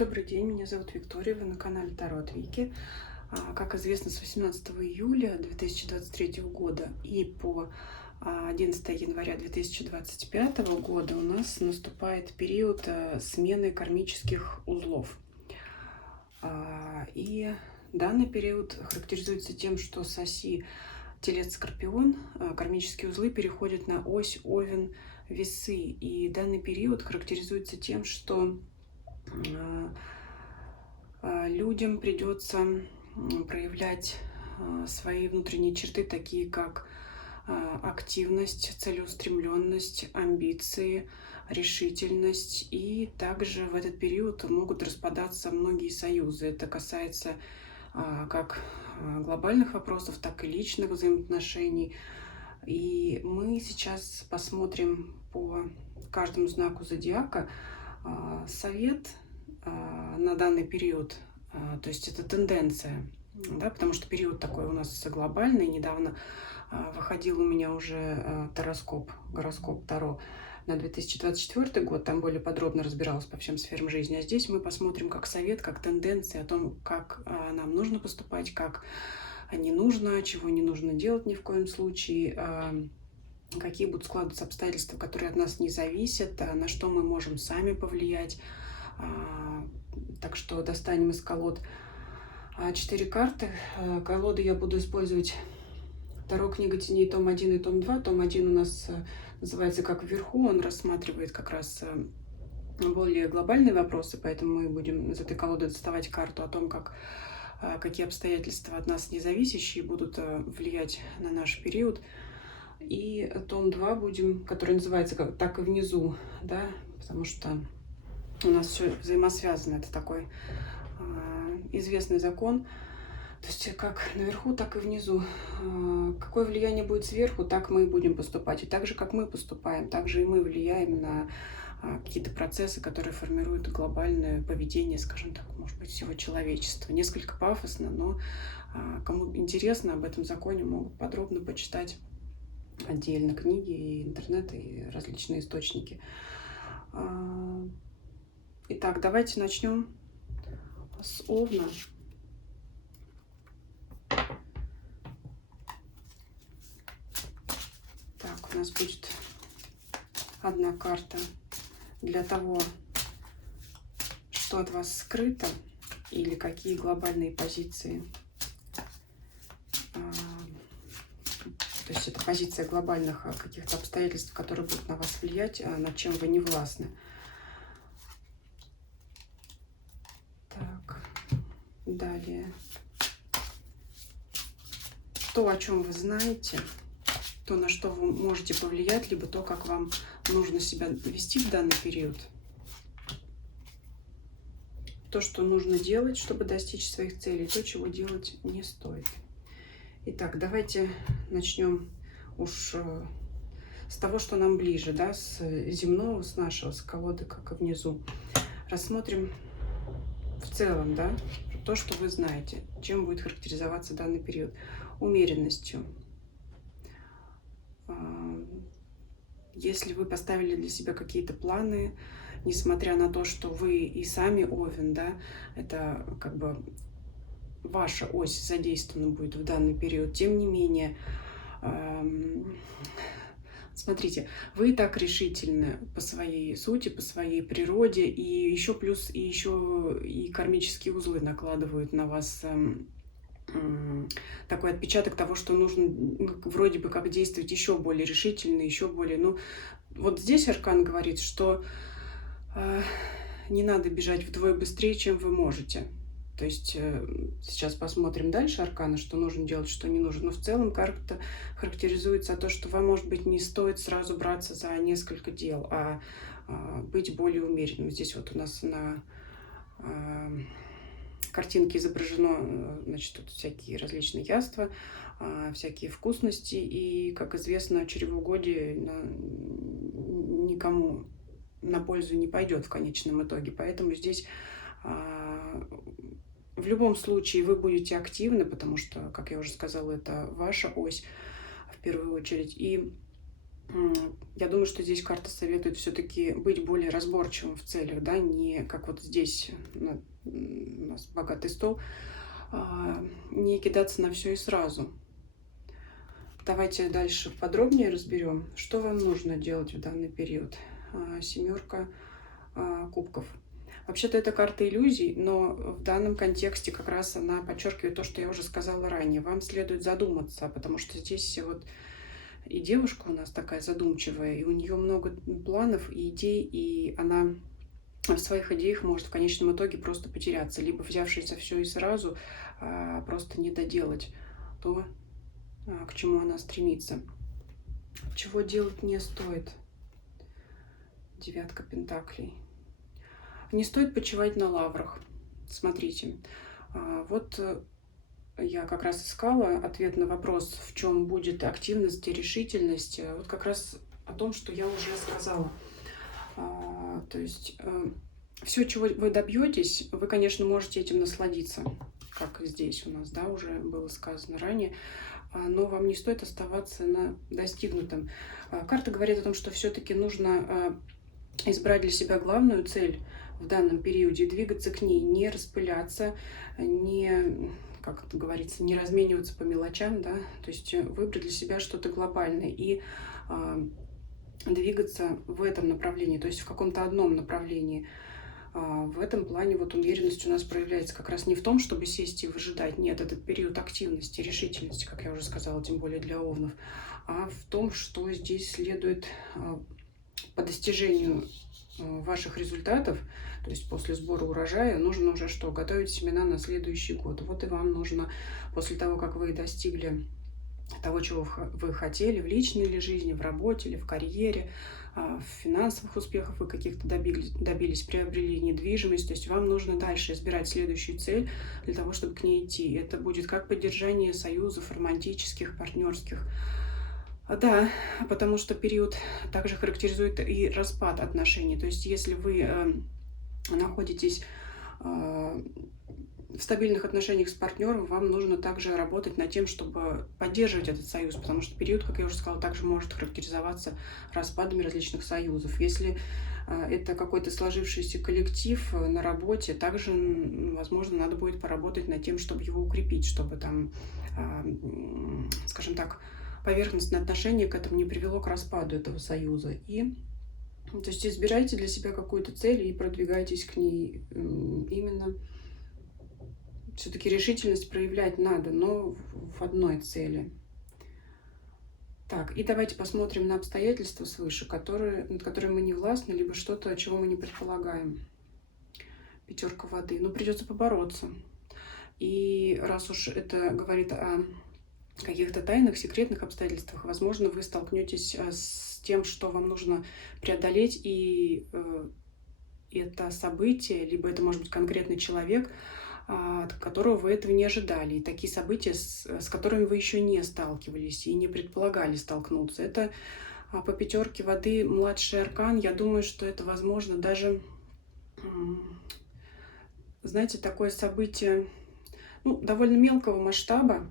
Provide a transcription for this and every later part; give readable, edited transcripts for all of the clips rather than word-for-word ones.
Добрый день, меня зовут Виктория, вы на канале Таро от Вики. Как известно, с 18 июля 2023 года и по 11 января 2025 года у нас наступает период смены кармических узлов. И данный период характеризуется тем, что с оси Телец-Скорпион кармические узлы переходят на ось Овен-Весы. И данный период характеризуется тем, что людям придется проявлять свои внутренние черты, такие как активность, целеустремленность, амбиции, решительность. И также в этот период могут распадаться многие союзы. Это касается как глобальных вопросов, так и личных взаимоотношений. И мы сейчас посмотрим по каждому знаку зодиака совет на данный период, то есть это тенденция, да, потому что период такой у нас глобальный. Недавно выходил у меня уже гороскоп Таро на 2024 год, там более подробно разбиралась по всем сферам жизни, а здесь мы посмотрим как совет, как тенденция о том, как нам нужно поступать, как не нужно, чего не нужно делать ни в коем случае, какие будут складываться обстоятельства, которые от нас не зависят, на что мы можем сами повлиять. Так что достанем из колод 4 карты. Колоды я буду использовать Таро книга теней, том 1 и том 2. Том 1 у нас называется «Как вверху». Он рассматривает как раз более глобальные вопросы, поэтому мы будем из этой колоды доставать карту о том, какие обстоятельства от нас независящие будут влиять на наш период. И том 2 будем, который называется «Так и внизу», да, потому что у нас все взаимосвязано. Это такой известный закон. То есть как наверху, так и внизу. Какое влияние будет сверху, так мы и будем поступать. И так же, как мы поступаем, так же и мы влияем на какие-то процессы, которые формируют глобальное поведение, скажем так, может быть, всего человечества. Несколько пафосно, но кому интересно, об этом законе могут подробно почитать отдельно книги, и интернет, и различные источники. Итак, давайте начнем с Овна. Так, у нас будет одна карта для того, что от вас скрыто, или какие глобальные позиции. То есть это позиция глобальных каких-то обстоятельств, которые будут на вас влиять, над чем вы не властны. Так, далее. То, о чем вы знаете, то, на что вы можете повлиять, либо то, как вам нужно себя вести в данный период. То, что нужно делать, чтобы достичь своих целей, то, чего делать не стоит. Итак, давайте начнем уж с того, что нам ближе, да, с земного, с нашего, с колоды, как и внизу. Рассмотрим в целом, да, то, что вы знаете, чем будет характеризоваться данный период. Умеренностью. Если вы поставили для себя какие-то планы, несмотря на то, что вы и сами Овен, да, это как бы ваша ось задействована будет в данный период, тем не менее, смотрите, вы и так решительны по своей сути, по своей природе, и еще плюс, и кармические узлы накладывают на вас такой отпечаток того, что нужно вроде бы как действовать еще более решительно, еще более... Ну, вот здесь аркан говорит, что не надо бежать вдвое быстрее, чем вы можете. То есть сейчас посмотрим дальше арканы, что нужно делать, что не нужно. Но в целом карта характеризуется то, что вам, может быть, не стоит сразу браться за несколько дел, а быть более умеренным. Здесь вот у нас на картинке изображено, значит, тут всякие различные яства, всякие вкусности. И, как известно, чревоугодие никому на пользу не пойдет в конечном итоге. Поэтому здесь в любом случае вы будете активны, потому что, как я уже сказала, это ваша ось в первую очередь. И Я думаю, что здесь карта советует все-таки быть более разборчивым в целях, да, не как вот здесь у нас богатый стол, не кидаться на все и сразу. Давайте дальше подробнее разберем, что вам нужно делать в данный период. Семерка кубков. Вообще-то это карта иллюзий, но в данном контексте как раз она подчеркивает то, что я уже сказала ранее. Вам следует задуматься, потому что здесь вот и девушка у нас такая задумчивая, и у нее много планов и идей, и она в своих идеях может в конечном итоге просто потеряться, либо взявшись за все и сразу, просто не доделать то, к чему она стремится. Чего делать не стоит? Девятка пентаклей. Не стоит почивать на лаврах. Смотрите, вот я как раз искала ответ на вопрос, в чем будет активность и решительность. Вот как раз о том, что я уже сказала. То есть все, чего вы добьетесь, вы, конечно, можете этим насладиться, как здесь у нас, да, уже было сказано ранее, но вам не стоит оставаться на достигнутом. Карта говорит о том, что все-таки нужно избрать для себя главную цель в данном периоде, двигаться к ней, не распыляться, не, как это говорится, не размениваться по мелочам, да, то есть выбрать для себя что-то глобальное и двигаться в этом направлении, то есть в каком-то одном направлении. В этом плане вот умеренность у нас проявляется как раз не в том, чтобы сесть и выжидать, нет, этот период активности, решительности, как я уже сказала, тем более для овнов, а в том, что здесь следует по достижению ваших результатов, то есть после сбора урожая, нужно уже что? Готовить семена на следующий год. Вот и вам нужно после того, как вы достигли того, чего вы хотели в личной ли жизни, в работе или в карьере, в финансовых успехах вы каких-то добились, приобрели недвижимость, то есть вам нужно дальше избирать следующую цель для того, чтобы к ней идти. Это будет как поддержание союзов романтических, партнерских. Да, потому что период также характеризует и распад отношений. То есть если вы находитесь в стабильных отношениях с партнером, вам нужно также работать над тем, чтобы поддерживать этот союз, потому что период, как я уже сказала, также может характеризоваться распадами различных союзов. Если это какой-то сложившийся коллектив на работе, также, возможно, надо будет поработать над тем, чтобы его укрепить, чтобы там, скажем так, поверхностное отношение к этому не привело к распаду этого союза. И то есть избирайте для себя какую-то цель и продвигайтесь к ней именно. Все-таки решительность проявлять надо, но в одной цели. Так, и давайте посмотрим на обстоятельства свыше, над которыми мы не властны, либо что-то, чего мы не предполагаем. Пятерка воды. Ну, придется побороться. И раз уж это говорит о каких-то тайных, секретных обстоятельствах, возможно, вы столкнетесь с тем, что вам нужно преодолеть, и это событие, либо это может быть конкретный человек, от которого вы этого не ожидали. И такие события, с которыми вы еще не сталкивались и не предполагали столкнуться. Это по пятерке воды младший аркан. Я думаю, что это, возможно, даже, знаете, такое событие довольно мелкого масштаба,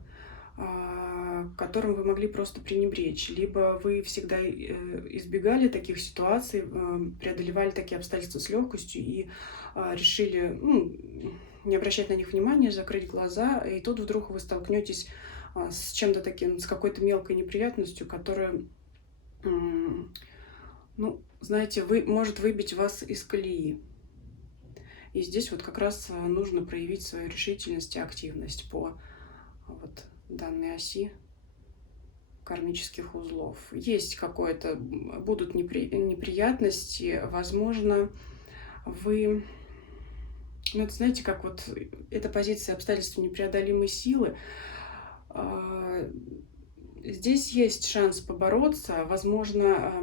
которым вы могли просто пренебречь. Либо вы всегда избегали таких ситуаций, преодолевали такие обстоятельства с легкостью и решили не обращать на них внимания, закрыть глаза, и тут вдруг вы столкнетесь с чем-то таким, с какой-то мелкой неприятностью, которая, знаете, может выбить вас из колеи. И здесь вот как раз нужно проявить свою решительность и активность по вот данной оси кармических узлов. Есть будут неприятности, возможно, вы... это, знаете, как вот эта позиция обстоятельств непреодолимой силы. Здесь есть шанс побороться. Возможно,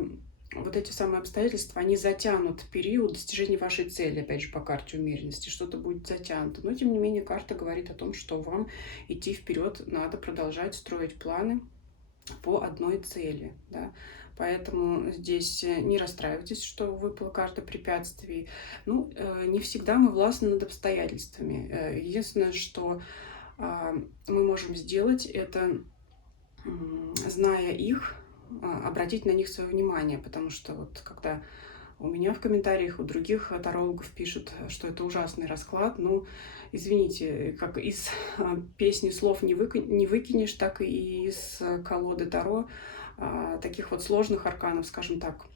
вот эти самые обстоятельства, они затянут период достижения вашей цели, опять же, по карте умеренности. Что-то будет затянуто. Но, тем не менее, карта говорит о том, что вам идти вперед, надо продолжать строить планы по одной цели. Да? Поэтому здесь не расстраивайтесь, что выпала карта препятствий. Не всегда мы властны над обстоятельствами. Единственное, что мы можем сделать, это, зная их, обратить на них свое внимание, потому что вот когда у меня в комментариях, у других тарологов пишут, что это ужасный расклад. Ну, извините, как из песни слов не выкинешь, так и из колоды Таро таких вот сложных арканов, скажем так,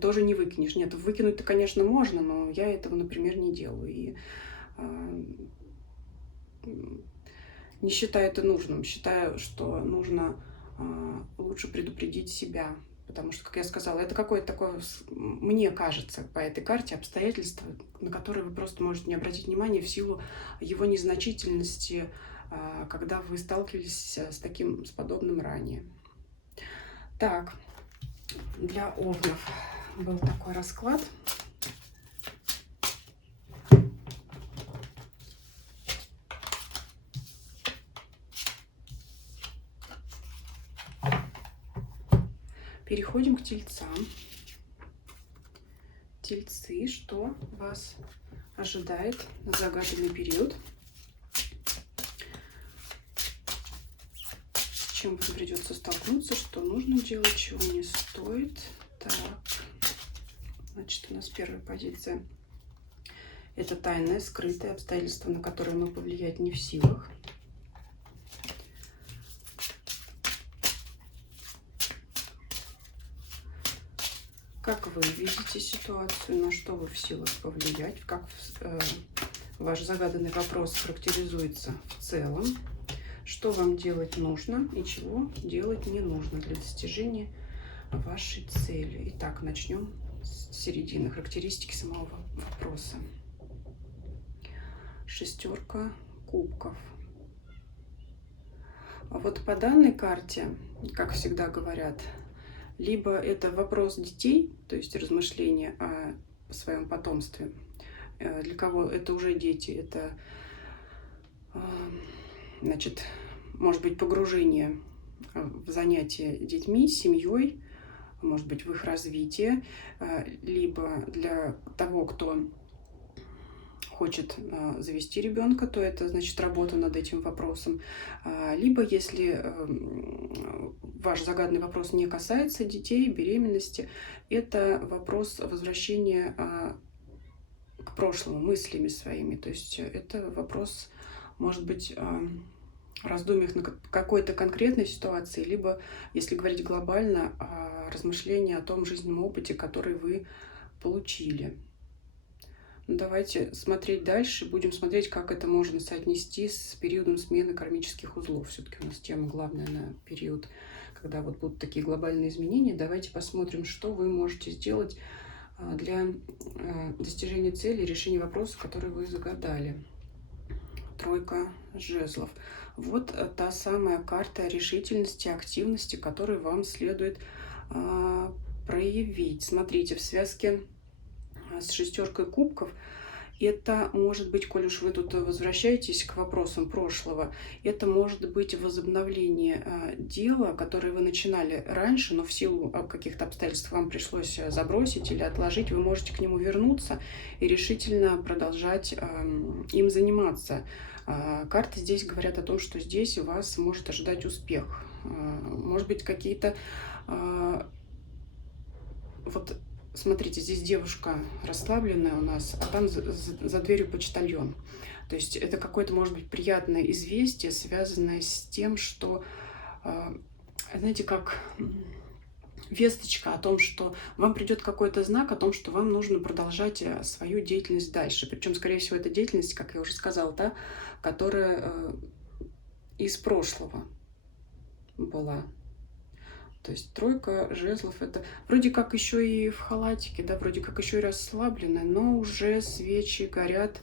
тоже не выкинешь. Нет, выкинуть-то, конечно, можно, но я этого, например, не делаю. И не считаю это нужным. Считаю, что нужно лучше предупредить себя. Потому что, как я сказала, это какое-то такое, мне кажется, по этой карте обстоятельства, на которые вы просто можете не обратить внимания в силу его незначительности, когда вы сталкивались с подобным ранее. Так, для овнов был такой расклад. Переходим к тельцам. Тельцы, что вас ожидает на загаданный период? С чем вам придется столкнуться, что нужно делать, чего не стоит. Так, значит, у нас первая позиция. Это тайное, скрытое обстоятельство, на которое мы повлиять не в силах. Как вы видите ситуацию, на что вы в силах повлиять, как ваш загаданный вопрос характеризуется в целом, что вам делать нужно и чего делать не нужно для достижения вашей цели. Итак, начнем с середины, характеристики самого вопроса. Шестерка кубков. А вот по данной карте, как всегда говорят, либо это вопрос детей, то есть размышления о своем потомстве. Для кого это уже дети, это, значит, может быть погружение в занятия детьми, семьей, может быть в их развитие, либо для того, кто хочет завести ребенка, то это значит работа над этим вопросом. Либо если ваш загаданный вопрос не касается детей, беременности, это вопрос возвращения к прошлому, мыслями своими. То есть это вопрос, может быть, раздумьях на какой-то конкретной ситуации, либо, если говорить глобально, размышления о том жизненном опыте, который вы получили. Давайте смотреть дальше. Будем смотреть, как это можно соотнести с периодом смены кармических узлов. Все-таки у нас тема главная на период, когда вот будут такие глобальные изменения. Давайте посмотрим, что вы можете сделать для достижения цели, решения вопроса, который вы загадали. Тройка жезлов. Вот та самая карта решительности, активности, которую вам следует проявить. Смотрите, в связке с шестеркой кубков, это может быть, коль уж вы тут возвращаетесь к вопросам прошлого, это может быть возобновление дела, которое вы начинали раньше, но в силу каких-то обстоятельств вам пришлось забросить или отложить, вы можете к нему вернуться и решительно продолжать им заниматься. Карты здесь говорят о том, что здесь вас может ожидать успех. Может быть, какие-то... Вот смотрите, здесь девушка расслабленная у нас, а там за дверью почтальон. То есть это какое-то, может быть, приятное известие, связанное с тем, что, знаете, как весточка о том, что вам придет какой-то знак о том, что вам нужно продолжать свою деятельность дальше. Причем, скорее всего, это деятельность, как я уже сказала, да, которая из прошлого была. То есть тройка жезлов, это вроде как еще и в халатике, да, вроде как еще и расслабленная, но уже свечи горят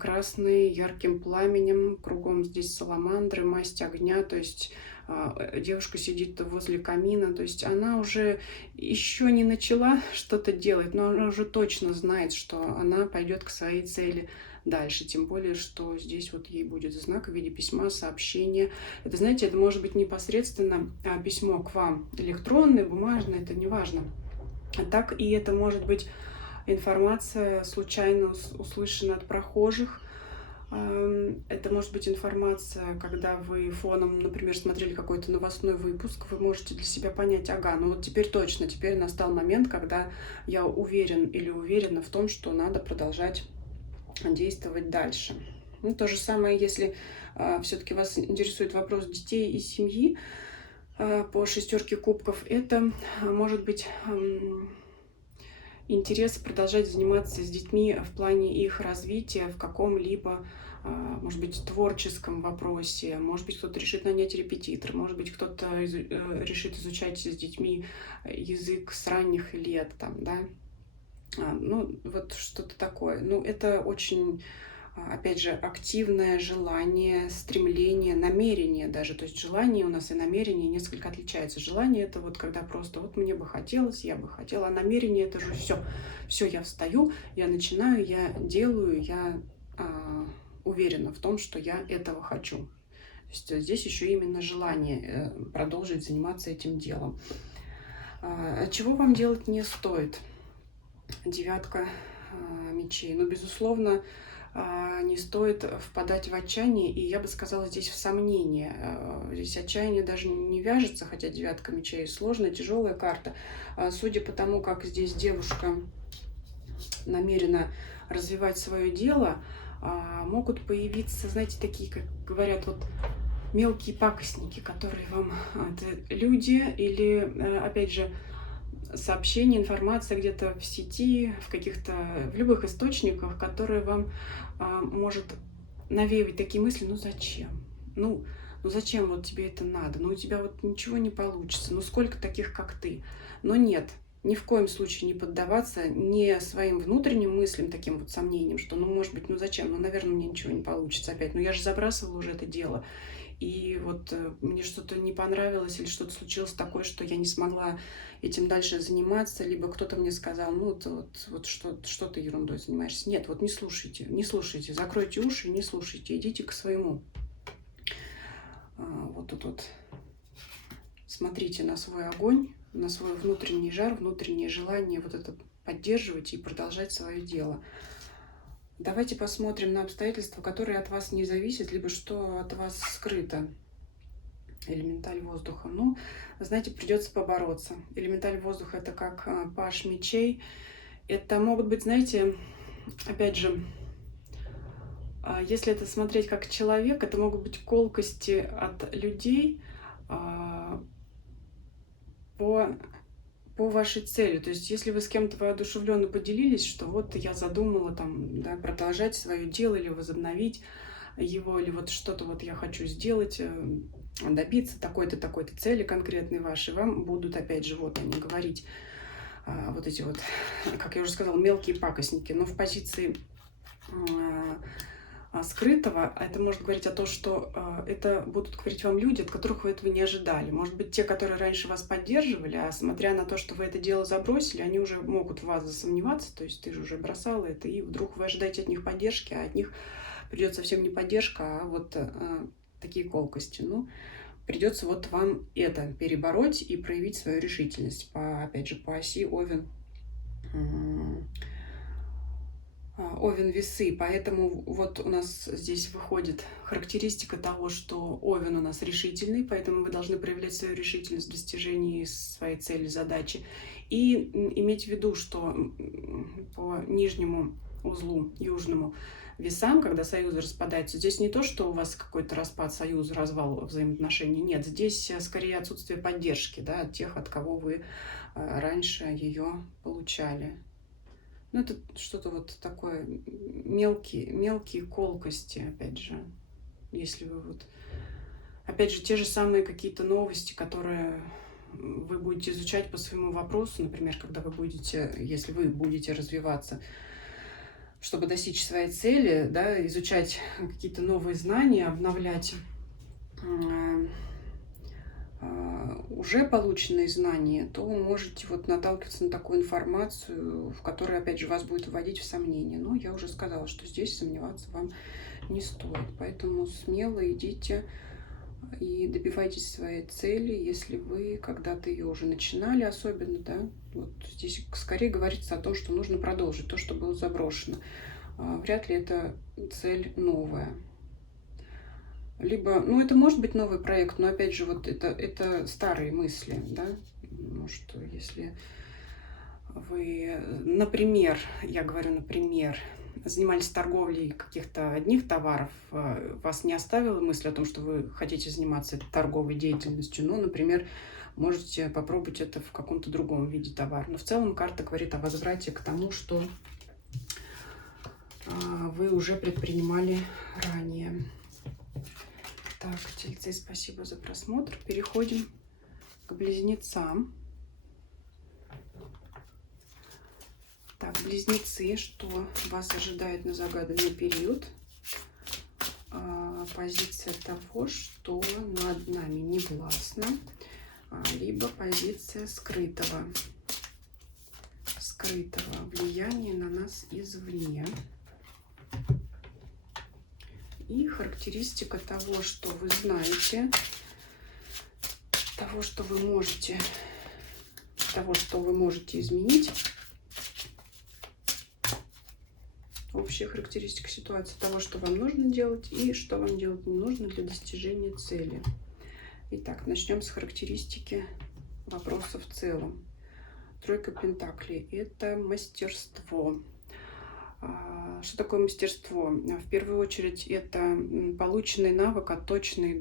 красные, ярким пламенем, кругом здесь саламандры, масть огня, то есть девушка сидит возле камина, то есть она уже еще не начала что-то делать, но она уже точно знает, что она пойдет к своей цели дальше, тем более, что здесь вот ей будет знак в виде письма, сообщения. Это, знаете, это может быть непосредственно письмо к вам, электронное, бумажное, это не важно. А так и это может быть информация, случайно услышанная от прохожих, Это может быть информация, когда вы фоном, например, смотрели какой-то новостной выпуск, вы можете для себя понять, ага, ну вот теперь точно, теперь настал момент, когда я уверен или уверена в том, что надо продолжать действовать дальше. Ну, то же самое, если все-таки вас интересует вопрос детей и семьи по шестерке кубков, это может быть интерес продолжать заниматься с детьми в плане их развития в каком-либо, может быть, творческом вопросе. Может быть, кто-то решит нанять репетитора, может быть, кто-то решит изучать с детьми язык с ранних лет, там, да. Ну, вот что-то такое. Ну, это очень, опять же, активное желание, стремление, намерение даже. То есть желание у нас и намерение несколько отличаются. Желание — это вот когда просто вот мне бы хотелось, я бы хотела. А намерение — это же все. Все, я встаю, я начинаю, я делаю, я уверена в том, что я этого хочу. То есть здесь еще именно желание продолжить заниматься этим делом. Чего вам делать не стоит? Девятка мечей. Ну, безусловно, не стоит впадать в отчаяние, и я бы сказала здесь в сомнение. Здесь отчаяние даже не вяжется, хотя девятка мечей сложная, тяжелая карта. Судя по тому, как здесь девушка намерена развивать свое дело, могут появиться, знаете, такие, как говорят, вот мелкие пакостники, которые вам, это люди или, опять же, сообщение, информация где-то в сети, в каких-то, в любых источниках, которые вам может навеивать такие мысли, ну зачем? Ну зачем вот тебе это надо? Ну у тебя вот ничего не получится. Ну сколько таких, как ты? Но нет, ни в коем случае не поддаваться не своим внутренним мыслям, таким вот сомнениям, что ну может быть, ну зачем? Ну, наверное, мне ничего не получится опять. Ну я же забрасывала уже это дело. И вот мне что-то не понравилось или что-то случилось такое, что я не смогла этим дальше заниматься, либо кто-то мне сказал, ну, ты вот что ты ерундой занимаешься. Нет, вот не слушайте, не слушайте, закройте уши и не слушайте, идите к своему. Вот тут вот смотрите на свой огонь, на свой внутренний жар, внутреннее желание вот это поддерживать и продолжать свое дело. Давайте посмотрим на обстоятельства, которые от вас не зависят, либо что от вас скрыто. Элементаль воздуха. Ну, знаете, придется побороться. Элементаль воздуха — это как паш мечей. Это могут быть, знаете, опять же, если это смотреть как человек, это могут быть колкости от людей по вашей цели. То есть, если вы с кем-то воодушевленно поделились, что вот я задумала там, да, продолжать свое дело или возобновить его, или вот что-то вот я хочу сделать, добиться такой-то, такой-то цели конкретной вашей, вам будут, опять же, вот они говорить, вот эти вот, как я уже сказала, мелкие пакостники, но в позиции скрытого, это может говорить о том, что это будут говорить вам люди, от которых вы этого не ожидали. Может быть, те, которые раньше вас поддерживали, а смотря на то, что вы это дело забросили, они уже могут в вас засомневаться, то есть ты же уже бросала это, и вдруг вы ожидаете от них поддержки, а от них придет совсем не поддержка, а вот такие колкости. Ну, придется вот вам это перебороть и проявить свою решительность, опять же, по оси Овен. Овен весы, поэтому вот у нас здесь выходит характеристика того, что Овен у нас решительный, поэтому вы должны проявлять свою решительность в достижении своей цели, задачи. И иметь в виду, что по нижнему узлу, южному весам, когда союзы распадаются, здесь не то, что у вас какой-то распад союза, развал взаимоотношений, нет, здесь скорее отсутствие поддержки, да, от тех, от кого вы раньше ее получали. Ну, это что-то вот такое, мелкие колкости, опять же. Если вы вот... Опять же, те же самые какие-то новости, которые вы будете изучать по своему вопросу, например, когда вы будете, если вы будете развиваться, чтобы достичь своей цели, да, изучать какие-то новые знания, обновлять уже полученные знания, то можете вот наталкиваться на такую информацию, в которой, опять же, вас будет вводить в сомнение. Но я уже сказала, что здесь сомневаться вам не стоит. Поэтому смело идите и добивайтесь своей цели, если вы когда-то ее уже начинали, особенно, да, вот здесь скорее говорится о том, что нужно продолжить то, что было заброшено. вряд ли это цель новая. Либо, ну, это может быть новый проект, но опять же, вот это старые мысли, да, может, если вы, например, я говорю, например, занимались торговлей каких-то одних товаров, вас не оставила мысль о том, что вы хотите заниматься этой торговой деятельностью, ну, например, можете попробовать это в каком-то другом виде товара. Но в целом карта говорит о возврате к тому, что вы уже предпринимали ранее. Так, тельцы, спасибо за просмотр. Переходим к близнецам. Так, близнецы, что вас ожидает на загаданный период? Позиция того, что над нами не властно, либо позиция скрытого влияния на нас извне. И характеристика того, что вы знаете, того, что вы можете изменить. Общая характеристика ситуации того, что вам нужно делать и что вам делать не нужно для достижения цели. Итак, начнем с характеристики вопроса в целом. Тройка пентаклей – это мастерство. Что такое мастерство? В первую очередь это полученный навык, отточенный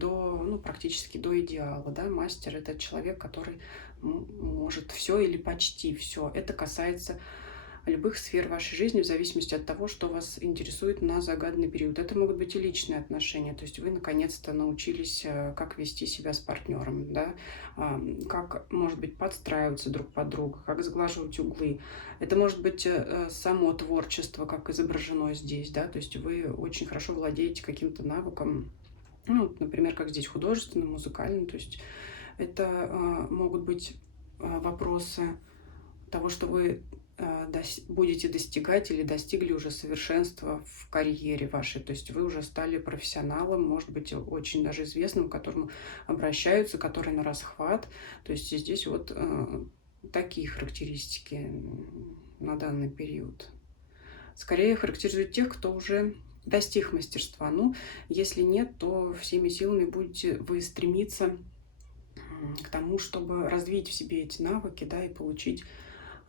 практически до идеала. Да? Мастер – это человек, который может все или почти все. Это касается любых сфер вашей жизни в зависимости от того, что вас интересует на загаданный период. Это могут быть и личные отношения, то есть вы наконец-то научились, как вести себя с партнером, да? Как, может быть, подстраиваться друг под друга, как сглаживать углы. Это может быть само творчество, как изображено здесь, да? То есть вы очень хорошо владеете каким-то навыком, ну, например, как здесь художественным, музыкальным, то есть это могут быть вопросы того, что вы будете достигать или достигли уже совершенства в карьере вашей. То есть вы уже стали профессионалом, может быть, очень даже известным, к которому обращаются, который на расхват. То есть здесь вот такие характеристики на данный период. Скорее характеризуют тех, кто уже достиг мастерства. Ну, если нет, то всеми силами будете вы стремиться к тому, чтобы развить в себе эти навыки, да, и получить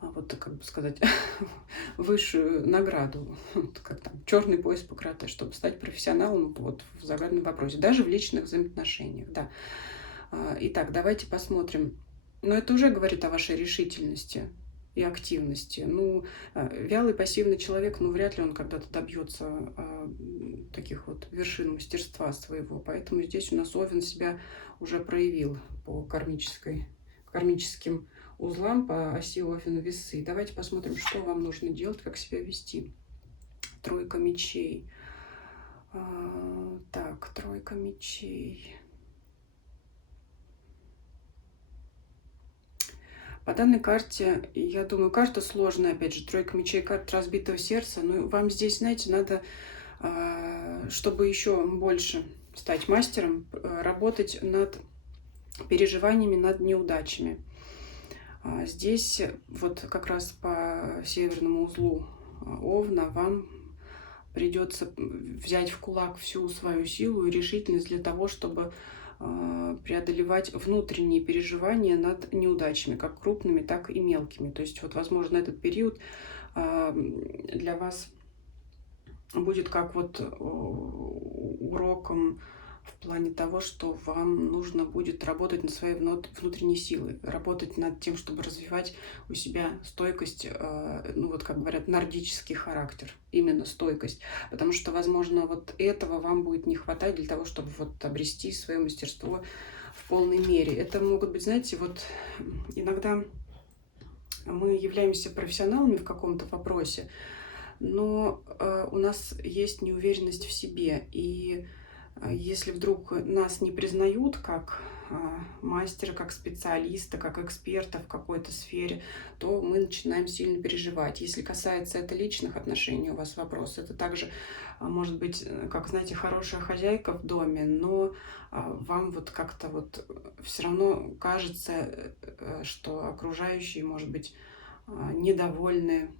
вот, как бы сказать, высшую награду, как там, черный пояс Пократа, чтобы стать профессионалом вот в загаданном вопросе, даже в личных взаимоотношениях, да. Итак, давайте посмотрим. Но это уже говорит о вашей решительности и активности. Ну, вялый, пассивный человек, ну, вряд ли он когда-то добьется таких вот вершин мастерства своего. Поэтому здесь у нас Овен себя уже проявил по кармическим узлам, по оси Овен весы. Давайте посмотрим, что вам нужно делать, как себя вести. Тройка мечей. Так, тройка мечей. По данной карте, я думаю, карта сложная, опять же, тройка мечей, карта разбитого сердца. Но вам здесь, знаете, надо, чтобы еще больше стать мастером, работать над переживаниями, над неудачами. Здесь вот как раз по северному узлу Овна вам придется взять в кулак всю свою силу и решительность для того, чтобы преодолевать внутренние переживания над неудачами, как крупными, так и мелкими. То есть вот, возможно, этот период для вас будет как вот уроком в плане того, что вам нужно будет работать над своей внутренней силой, работать над тем, чтобы развивать у себя стойкость, ну вот как говорят, нордический характер, именно стойкость, потому что, возможно, вот этого вам будет не хватать для того, чтобы вот обрести свое мастерство в полной мере. Это могут быть, знаете, вот иногда мы являемся профессионалами в каком-то вопросе, но у нас есть неуверенность в себе, и если вдруг нас не признают как мастера, как специалиста, как эксперта в какой-то сфере, то мы начинаем сильно переживать. Если касается это личных отношений, у вас вопрос, это также может быть, как, знаете, хорошая хозяйка в доме, но вам вот как-то вот все равно кажется, что окружающие, может быть, недовольны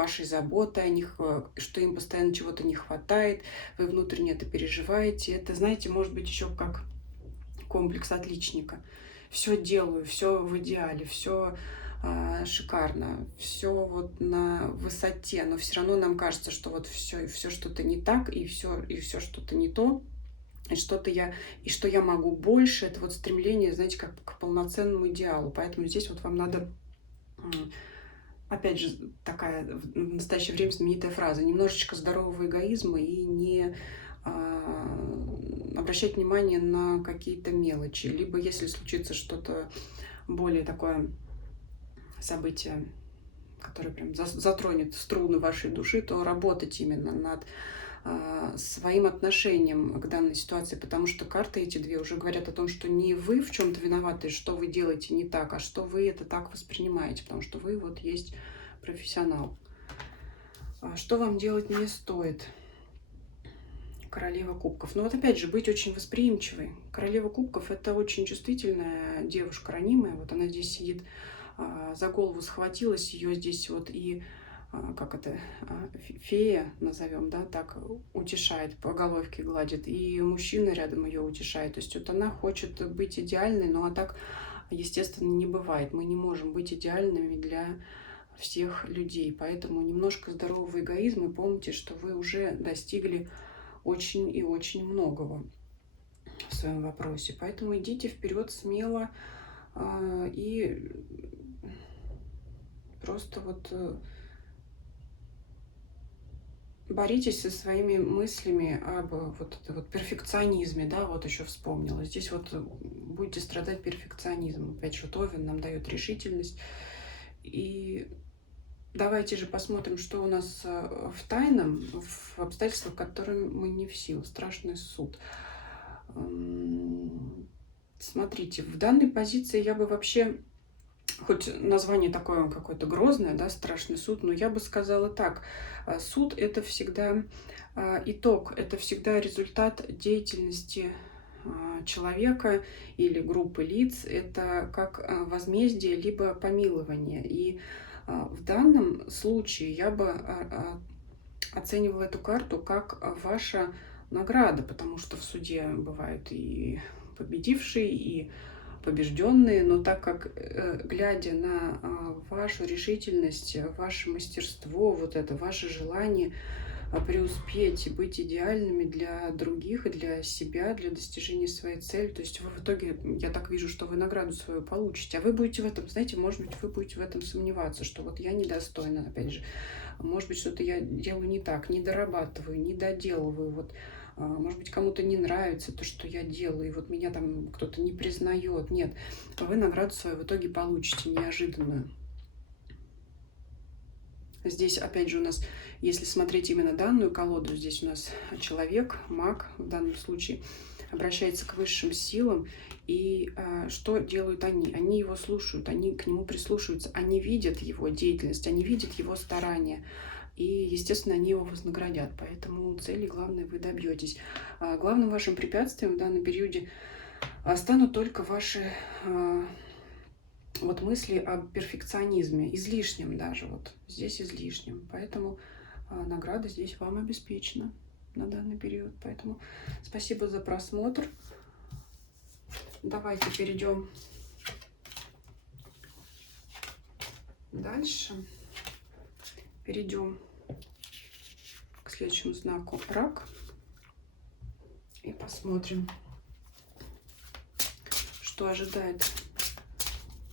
вашей заботой о них, что им постоянно чего-то не хватает, вы внутренне это переживаете. Это, знаете, может быть еще как комплекс отличника. Все делаю, все в идеале, все шикарно, все вот на высоте, но все равно нам кажется, что вот все что-то не так, и все что-то не то, и что я могу больше. Это вот стремление, знаете, как к полноценному идеалу. Поэтому здесь вот вам надо, опять же, такая в настоящее время знаменитая фраза: немножечко здорового эгоизма и не обращать внимание на какие-то мелочи. Либо если случится что-то более такое событие, которое прям затронет струны вашей души, то работать именно над своим отношением к данной ситуации, потому что карты эти две уже говорят о том, что не вы в чем-то виноваты, что вы делаете не так, а что вы это так воспринимаете, потому что вы вот есть профессионал. Что вам делать не стоит? Королева кубков. Но вот опять же, быть очень восприимчивой. Королева кубков — это очень чувствительная девушка, ранимая. Вот она здесь сидит, за голову схватилась, ее здесь вот и как это, фея, назовем, да, так, утешает, по головке гладит, и мужчина рядом ее утешает. То есть вот она хочет быть идеальной, но а так, естественно, не бывает. Мы не можем быть идеальными для всех людей. Поэтому немножко здорового эгоизма, и помните, что вы уже достигли очень и очень многого в своем вопросе. Поэтому идите вперед смело и просто вот боритесь со своими мыслями об вот это вот перфекционизме, да, вот еще вспомнила. Здесь вот будете страдать перфекционизмом. Опять же, вот Овен нам дает решительность. И давайте же посмотрим, что у нас в тайном, в обстоятельствах, которые мы не в силах. Страшный суд. Смотрите, в данной позиции я бы вообще, хоть название такое какое-то грозное, да, страшный суд, но я бы сказала так: суд — это всегда итог, это всегда результат деятельности человека или группы лиц, это как возмездие либо помилование. И в данном случае я бы оценивала эту карту как ваша награда, потому что в суде бывают и победившие, и побежденные, но так как, глядя на вашу решительность, ваше мастерство, вот это ваше желание преуспеть и быть идеальными для других и для себя, для достижения своей цели. То есть вы в итоге, я так вижу, что вы награду свою получите. А вы будете в этом, знаете, может быть, вы будете в этом сомневаться, что вот я недостойна, опять же. Может быть, что-то я делаю не так, не дорабатываю, не доделываю. Вот, может быть, кому-то не нравится то, что я делаю, и вот меня там кто-то не признает. Нет, вы награду свою в итоге получите неожиданную. Здесь, опять же, у нас, если смотреть именно данную колоду, здесь у нас человек, маг в данном случае, обращается к высшим силам. И что делают они? Они его слушают, они к нему прислушиваются, они видят его деятельность, они видят его старания. И, естественно, они его вознаградят. Поэтому цели, главное, вы добьетесь. Главным вашим препятствием в данном периоде станут только ваши вот мысли о перфекционизме, излишнем даже, вот здесь излишнем. Поэтому награда здесь вам обеспечена на данный период. Поэтому спасибо за просмотр. Давайте перейдем дальше. Перейдем к следующему знаку Рак и посмотрим, что ожидает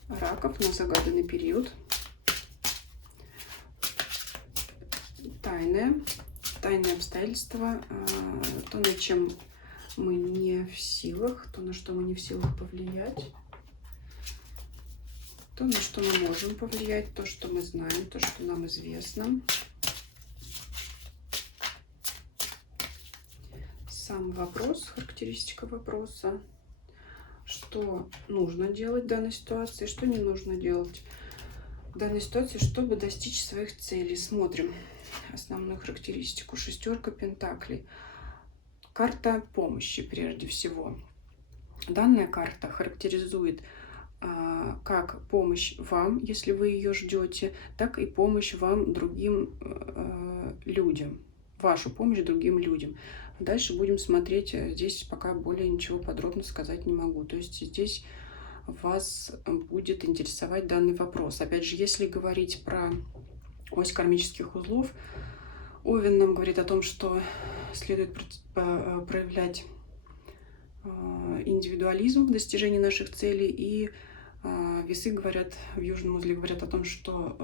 раков на загаданный период. Тайные обстоятельства, то, над чем мы не в силах, то, на что мы не в силах повлиять, то, на что мы можем повлиять, то, что мы знаем, то, что нам известно. Сам вопрос, характеристика вопроса. Что нужно делать в данной ситуации, что не нужно делать в данной ситуации, чтобы достичь своих целей. Смотрим основную характеристику. Шестерка пентаклей. Карта помощи прежде всего. Данная карта характеризует как помощь вам, если вы ее ждете, так и помощь вам другим людям, вашу помощь другим людям. Дальше будем смотреть, здесь пока более ничего подробно сказать не могу. То есть здесь вас будет интересовать данный вопрос. Опять же, если говорить про ось кармических узлов, Овен нам говорит о том, что следует проявлять индивидуализм в достижении наших целей, и весы говорят, в южном узле говорят о том, что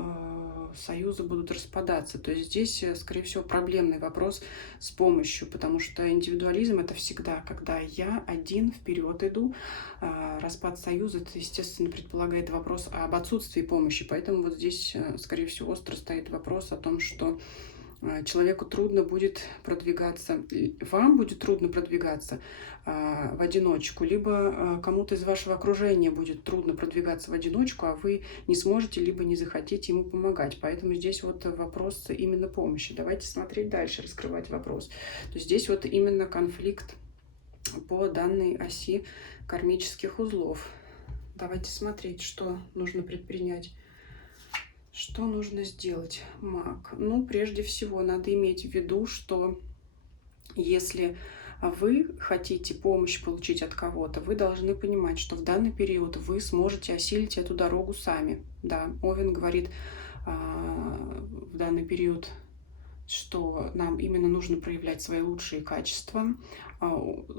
союзы будут распадаться. То есть здесь, скорее всего, проблемный вопрос с помощью, потому что индивидуализм — это всегда, когда я один вперед иду. Распад союза — это, естественно, предполагает вопрос об отсутствии помощи. Поэтому вот здесь, скорее всего, остро стоит вопрос о том, что человеку трудно будет продвигаться, вам будет трудно продвигаться в одиночку, либо кому-то из вашего окружения будет трудно продвигаться в одиночку, а вы не сможете, либо не захотите ему помогать. Поэтому здесь вот вопрос именно помощи. Давайте смотреть дальше, раскрывать вопрос. То есть здесь вот именно конфликт по данной оси кармических узлов. Давайте смотреть, что нужно предпринять. Что нужно сделать, маг? Ну, прежде всего, надо иметь в виду, что если вы хотите помощь получить от кого-то, вы должны понимать, что в данный период вы сможете осилить эту дорогу сами. Да, Овен говорит в данный период, что нам именно нужно проявлять свои лучшие качества,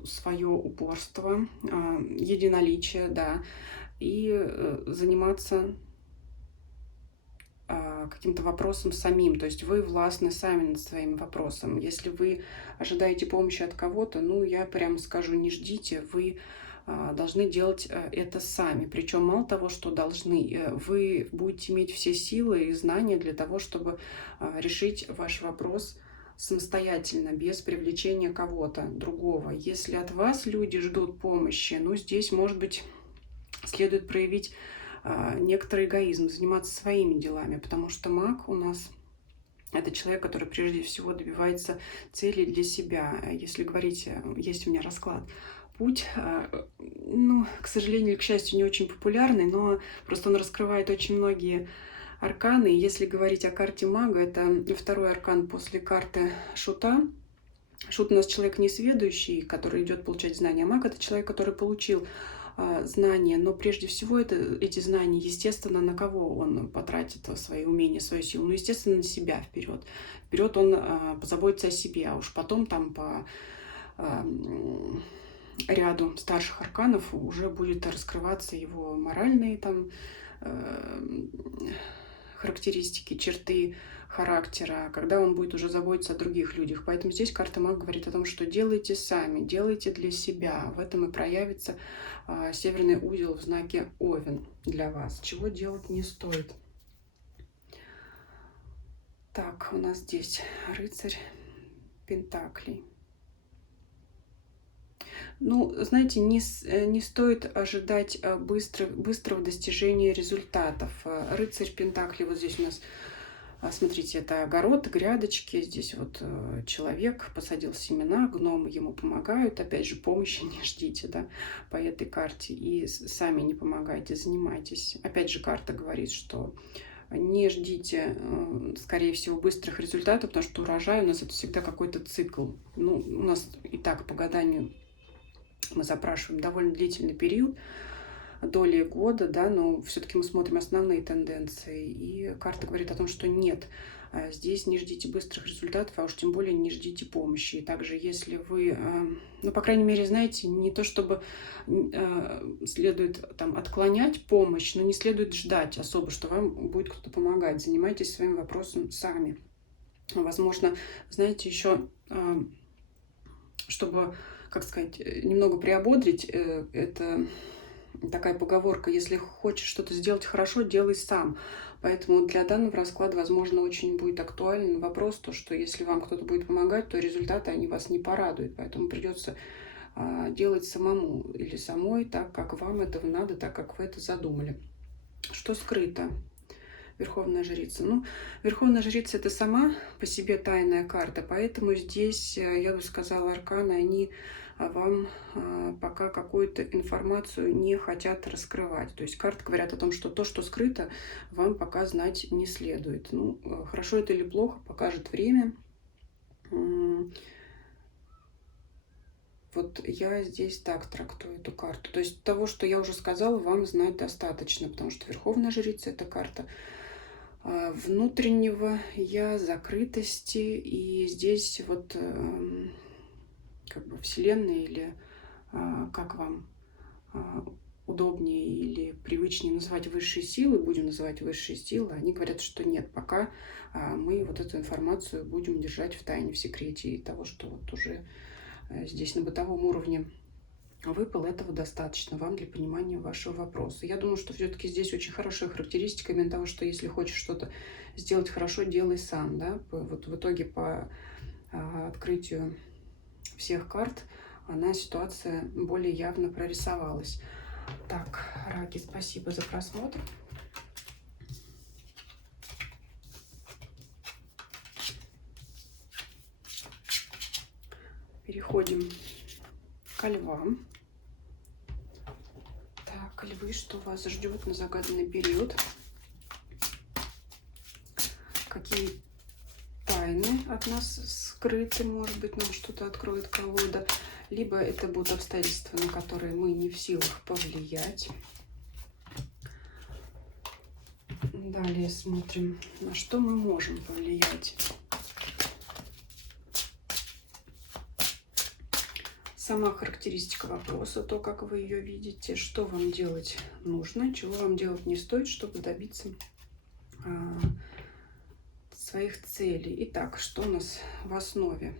свое упорство, единоличие, да, и заниматься каким-то вопросом самим, то есть вы властны сами над своим вопросом. Если вы ожидаете помощи от кого-то, ну, я прямо скажу, не ждите, вы должны делать это сами. Причем мало того, что должны, вы будете иметь все силы и знания для того, чтобы решить ваш вопрос самостоятельно, без привлечения кого-то другого. Если от вас люди ждут помощи, ну, здесь, может быть, следует проявить некоторый эгоизм, заниматься своими делами, потому что маг у нас — это человек, который прежде всего добивается цели для себя. Если говорить, есть у меня расклад «Путь», ну, к сожалению или к счастью, не очень популярный, но просто он раскрывает очень многие арканы. Если говорить о карте мага, это второй аркан после карты Шута. Шут у нас человек несведущий, который идет получать знания. Маг — это человек, который получил знания, но прежде всего эти знания, естественно, на кого он потратит свои умения, свою силу? Ну, естественно, на себя вперед. Вперед он позаботится о себе, а уж потом там по ряду старших арканов уже будет раскрываться его моральные там характеристики, черты характера, когда он будет уже заботиться о других людях. Поэтому здесь карта маг говорит о том, что делайте сами, делайте для себя. В этом и проявится северный узел в знаке Овен для вас. Чего делать не стоит. Так, у нас здесь рыцарь Пентаклей. Ну, знаете, не стоит ожидать быстрого достижения результатов. Рыцарь Пентаклей, вот здесь у нас, смотрите, это огород, грядочки. Здесь вот человек посадил семена, гномы ему помогают. Опять же, помощи не ждите, да, по этой карте. И сами не помогайте, занимайтесь. Опять же, карта говорит, что не ждите, скорее всего, быстрых результатов, потому что урожай у нас — это всегда какой-то цикл. Ну, у нас и так по гаданию мы запрашиваем довольно длительный период, доли года, да, но все-таки мы смотрим основные тенденции. И карта говорит о том, что нет, здесь не ждите быстрых результатов, а уж тем более не ждите помощи. И также, если вы, ну, по крайней мере, знаете, не то чтобы следует там отклонять помощь, но не следует ждать особо, что вам будет кто-то помогать. Занимайтесь своим вопросом сами. Возможно, знаете, еще, чтобы, как сказать, немного приободрить, это такая поговорка: если хочешь что-то сделать хорошо, делай сам. Поэтому для данного расклада, возможно, очень будет актуален вопрос, то, что если вам кто-то будет помогать, то результаты, они вас не порадуют. Поэтому придется делать самому или самой так, как вам этого надо, так, как вы это задумали. Что скрыто? Верховная жрица. Ну, Верховная жрица это сама по себе тайная карта, поэтому здесь, я бы сказала, арканы, они вам пока какую-то информацию не хотят раскрывать. То есть карты говорят о том, что то, что скрыто, вам пока знать не следует. Ну, хорошо это или плохо, покажет время. Вот я здесь так трактую эту карту. То есть того, что я уже сказала, вам знать достаточно, потому что Верховная жрица — это карта внутреннего я, закрытости. И здесь вот как бы Вселенная или как вам удобнее или привычнее называть высшие силы, будем называть высшие силы, они говорят, что нет, пока мы вот эту информацию будем держать в тайне, в секрете. И того, что вот уже здесь на бытовом уровне выпало, этого достаточно вам для понимания вашего вопроса. Я думаю, что все-таки здесь очень хорошая характеристика именно того, что если хочешь что-то сделать хорошо, делай сам. Да? Вот в итоге по открытию всех карт ситуация более явно прорисовалась. Так, раки, спасибо за просмотр. Переходим к львам. Так, львы, что вас ждет на загаданный период? Какие тайны от нас скрыты? Может быть, нам что-то откроет колода. Либо это будут обстоятельства, на которые мы не в силах повлиять. Далее смотрим, на что мы можем повлиять. Сама характеристика вопроса, то, как вы ее видите, что вам делать нужно, чего вам делать не стоит, чтобы добиться своих целей. Итак, что у нас в основе?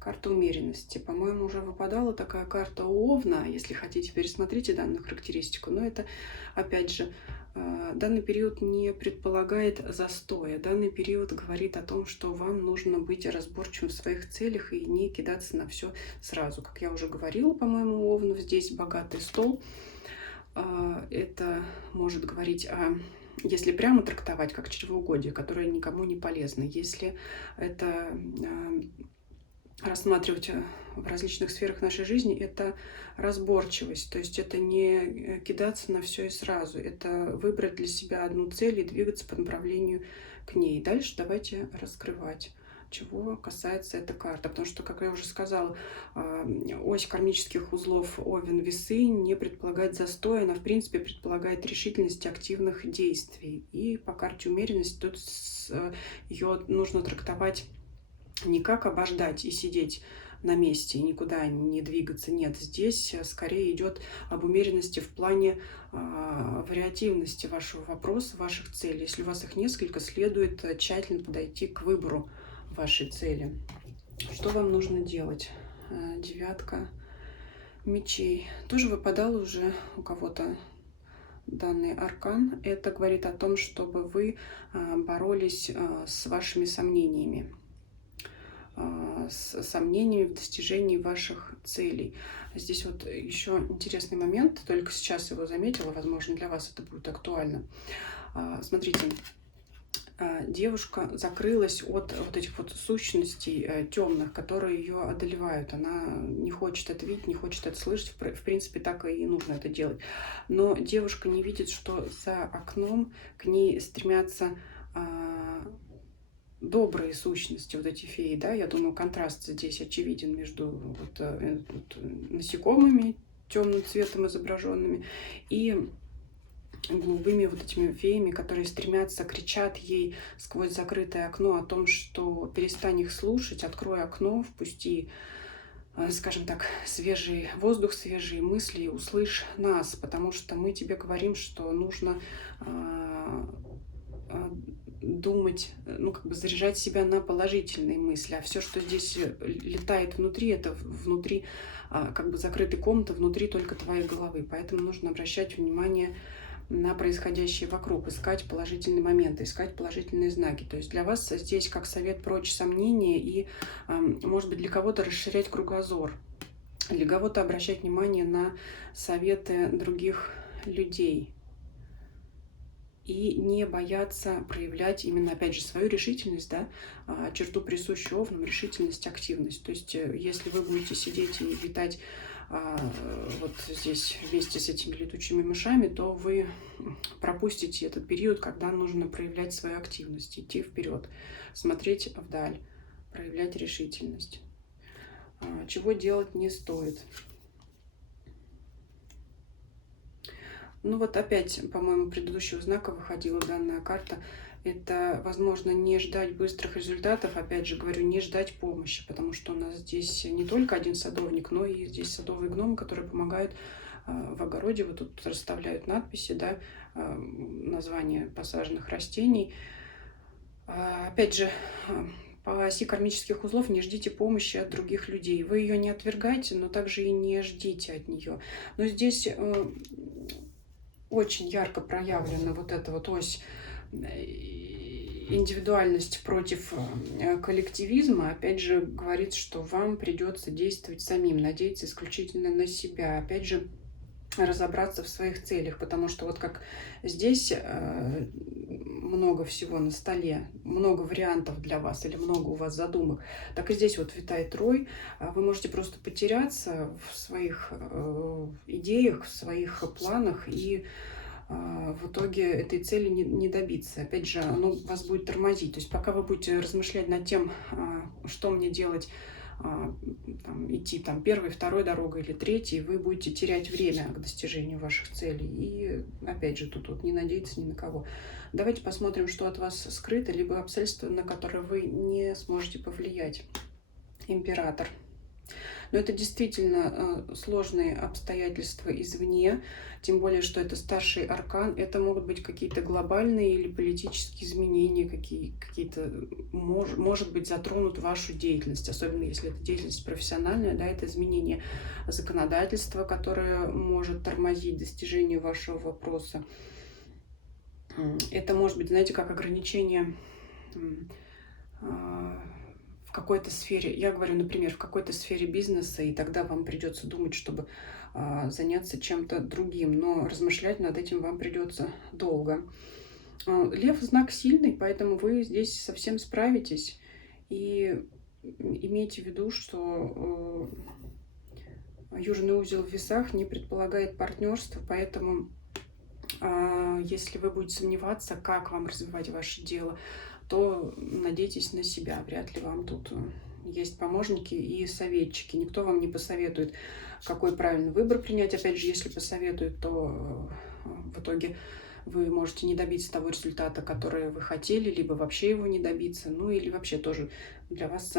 Карта умеренности. По-моему, уже выпадала такая карта у Овна. Если хотите, пересмотрите данную характеристику. Но это, опять же, данный период не предполагает застоя. Данный период говорит о том, что вам нужно быть разборчивым в своих целях и не кидаться на все сразу. Как я уже говорила, по-моему, у Овнов здесь богатый стол. Это может говорить о... Если прямо трактовать как чревоугодие, которое никому не полезно. Если это рассматривать в различных сферах нашей жизни, это разборчивость. То есть это не кидаться на все и сразу. Это выбрать для себя одну цель и двигаться по направлению к ней. Дальше давайте раскрывать, чего касается эта карта. Потому что, как я уже сказала, ось кармических узлов Овен-Весы не предполагает застоя, она в принципе предполагает решительность активных действий. И по карте умеренность тут ее нужно трактовать не как обождать и сидеть на месте и никуда не двигаться. Нет, здесь скорее идет об умеренности в плане вариативности вашего вопроса, ваших целей. Если у вас их несколько, следует тщательно подойти к выбору вашей цели. Что вам нужно делать? Девятка мечей. Тоже выпадал уже у кого-то данный аркан. Это говорит о том, чтобы вы боролись с вашими сомнениями. С сомнениями в достижении ваших целей. Здесь вот еще интересный момент, только сейчас его заметила, возможно, для вас это будет актуально. Смотрите, девушка закрылась от вот этих вот сущностей темных, которые ее одолевают. Она не хочет это видеть, не хочет это слышать. В принципе, так и нужно это делать. Но девушка не видит, что за окном к ней стремятся добрые сущности, вот эти феи, да, я думаю, контраст здесь очевиден между насекомыми темным цветом изображенными и голубыми вот этими феями, которые стремятся, кричат ей сквозь закрытое окно о том, что перестань их слушать, открой окно, впусти, скажем так, свежий воздух, свежие мысли, услышь нас, потому что мы тебе говорим, что нужно думать, ну, как бы заряжать себя на положительные мысли, а все, что здесь летает внутри, это внутри, как бы закрытой комнаты, внутри только твоей головы, поэтому нужно обращать внимание на происходящее вокруг, искать положительные моменты, искать положительные знаки. То есть для вас здесь как совет прочь сомнения и, может быть, для кого-то расширять кругозор, для кого-то обращать внимание на советы других людей. и не бояться проявлять именно, опять же, свою решительность, да, черту, присущую Овнам, решительность, активность. То есть, если вы будете сидеть и витать вот здесь вместе с этими летучими мышами, то вы пропустите этот период, когда нужно проявлять свою активность, идти вперед, смотреть вдаль, проявлять решительность. Чего делать не стоит. Ну вот опять, по-моему, предыдущего знака выходила данная карта. Это, возможно, не ждать быстрых результатов, опять же говорю, не ждать помощи, потому что у нас здесь не только один садовник, но и здесь садовые гномы, которые помогают в огороде. Вот тут расставляют надписи, да, названия посаженных растений. Опять же, по оси кармических узлов не ждите помощи от других людей. Вы ее не отвергаете, но также и не ждите от нее. Но здесь очень ярко проявлена вот эта вот ось индивидуальность против коллективизма. Опять же, говорит, что вам придется действовать самим, надеяться исключительно на себя. Опять же, разобраться в своих целях, потому что вот как здесь много всего на столе, много вариантов для вас или много у вас задумок, так и здесь вот витает рой. Вы можете просто потеряться в своих идеях, в своих планах и в итоге этой цели не добиться. Опять же, оно вас будет тормозить. То есть пока вы будете размышлять над тем, что мне делать, идти там первой, второй дорогой или третьей, вы будете терять время к достижению ваших целей. И опять же, тут вот не надеяться ни на кого. Давайте посмотрим, что от вас скрыто, либо обстоятельства, на которые вы не сможете повлиять. Император. Но это действительно сложные обстоятельства извне, тем более, что это старший аркан. Это могут быть какие-то глобальные или политические изменения, какие-то, может быть, затронут вашу деятельность, особенно если это деятельность профессиональная, да, это изменение законодательства, которое может тормозить достижение вашего вопроса. Это может быть, знаете, как ограничение в какой-то сфере, я говорю, например, в какой-то сфере бизнеса, и тогда вам придется думать, чтобы заняться чем-то другим, но размышлять над этим вам придется долго. Лев — знак сильный, поэтому вы здесь совсем справитесь. И имейте в виду, что южный узел в весах не предполагает партнерства, поэтому если вы будете сомневаться, как вам развивать ваше дело, то надейтесь на себя. Вряд ли вам тут есть помощники и советчики. Никто вам не посоветует, какой правильный выбор принять. Опять же, если посоветуют, то в итоге вы можете не добиться того результата, который вы хотели, либо вообще его не добиться. Ну или вообще тоже для вас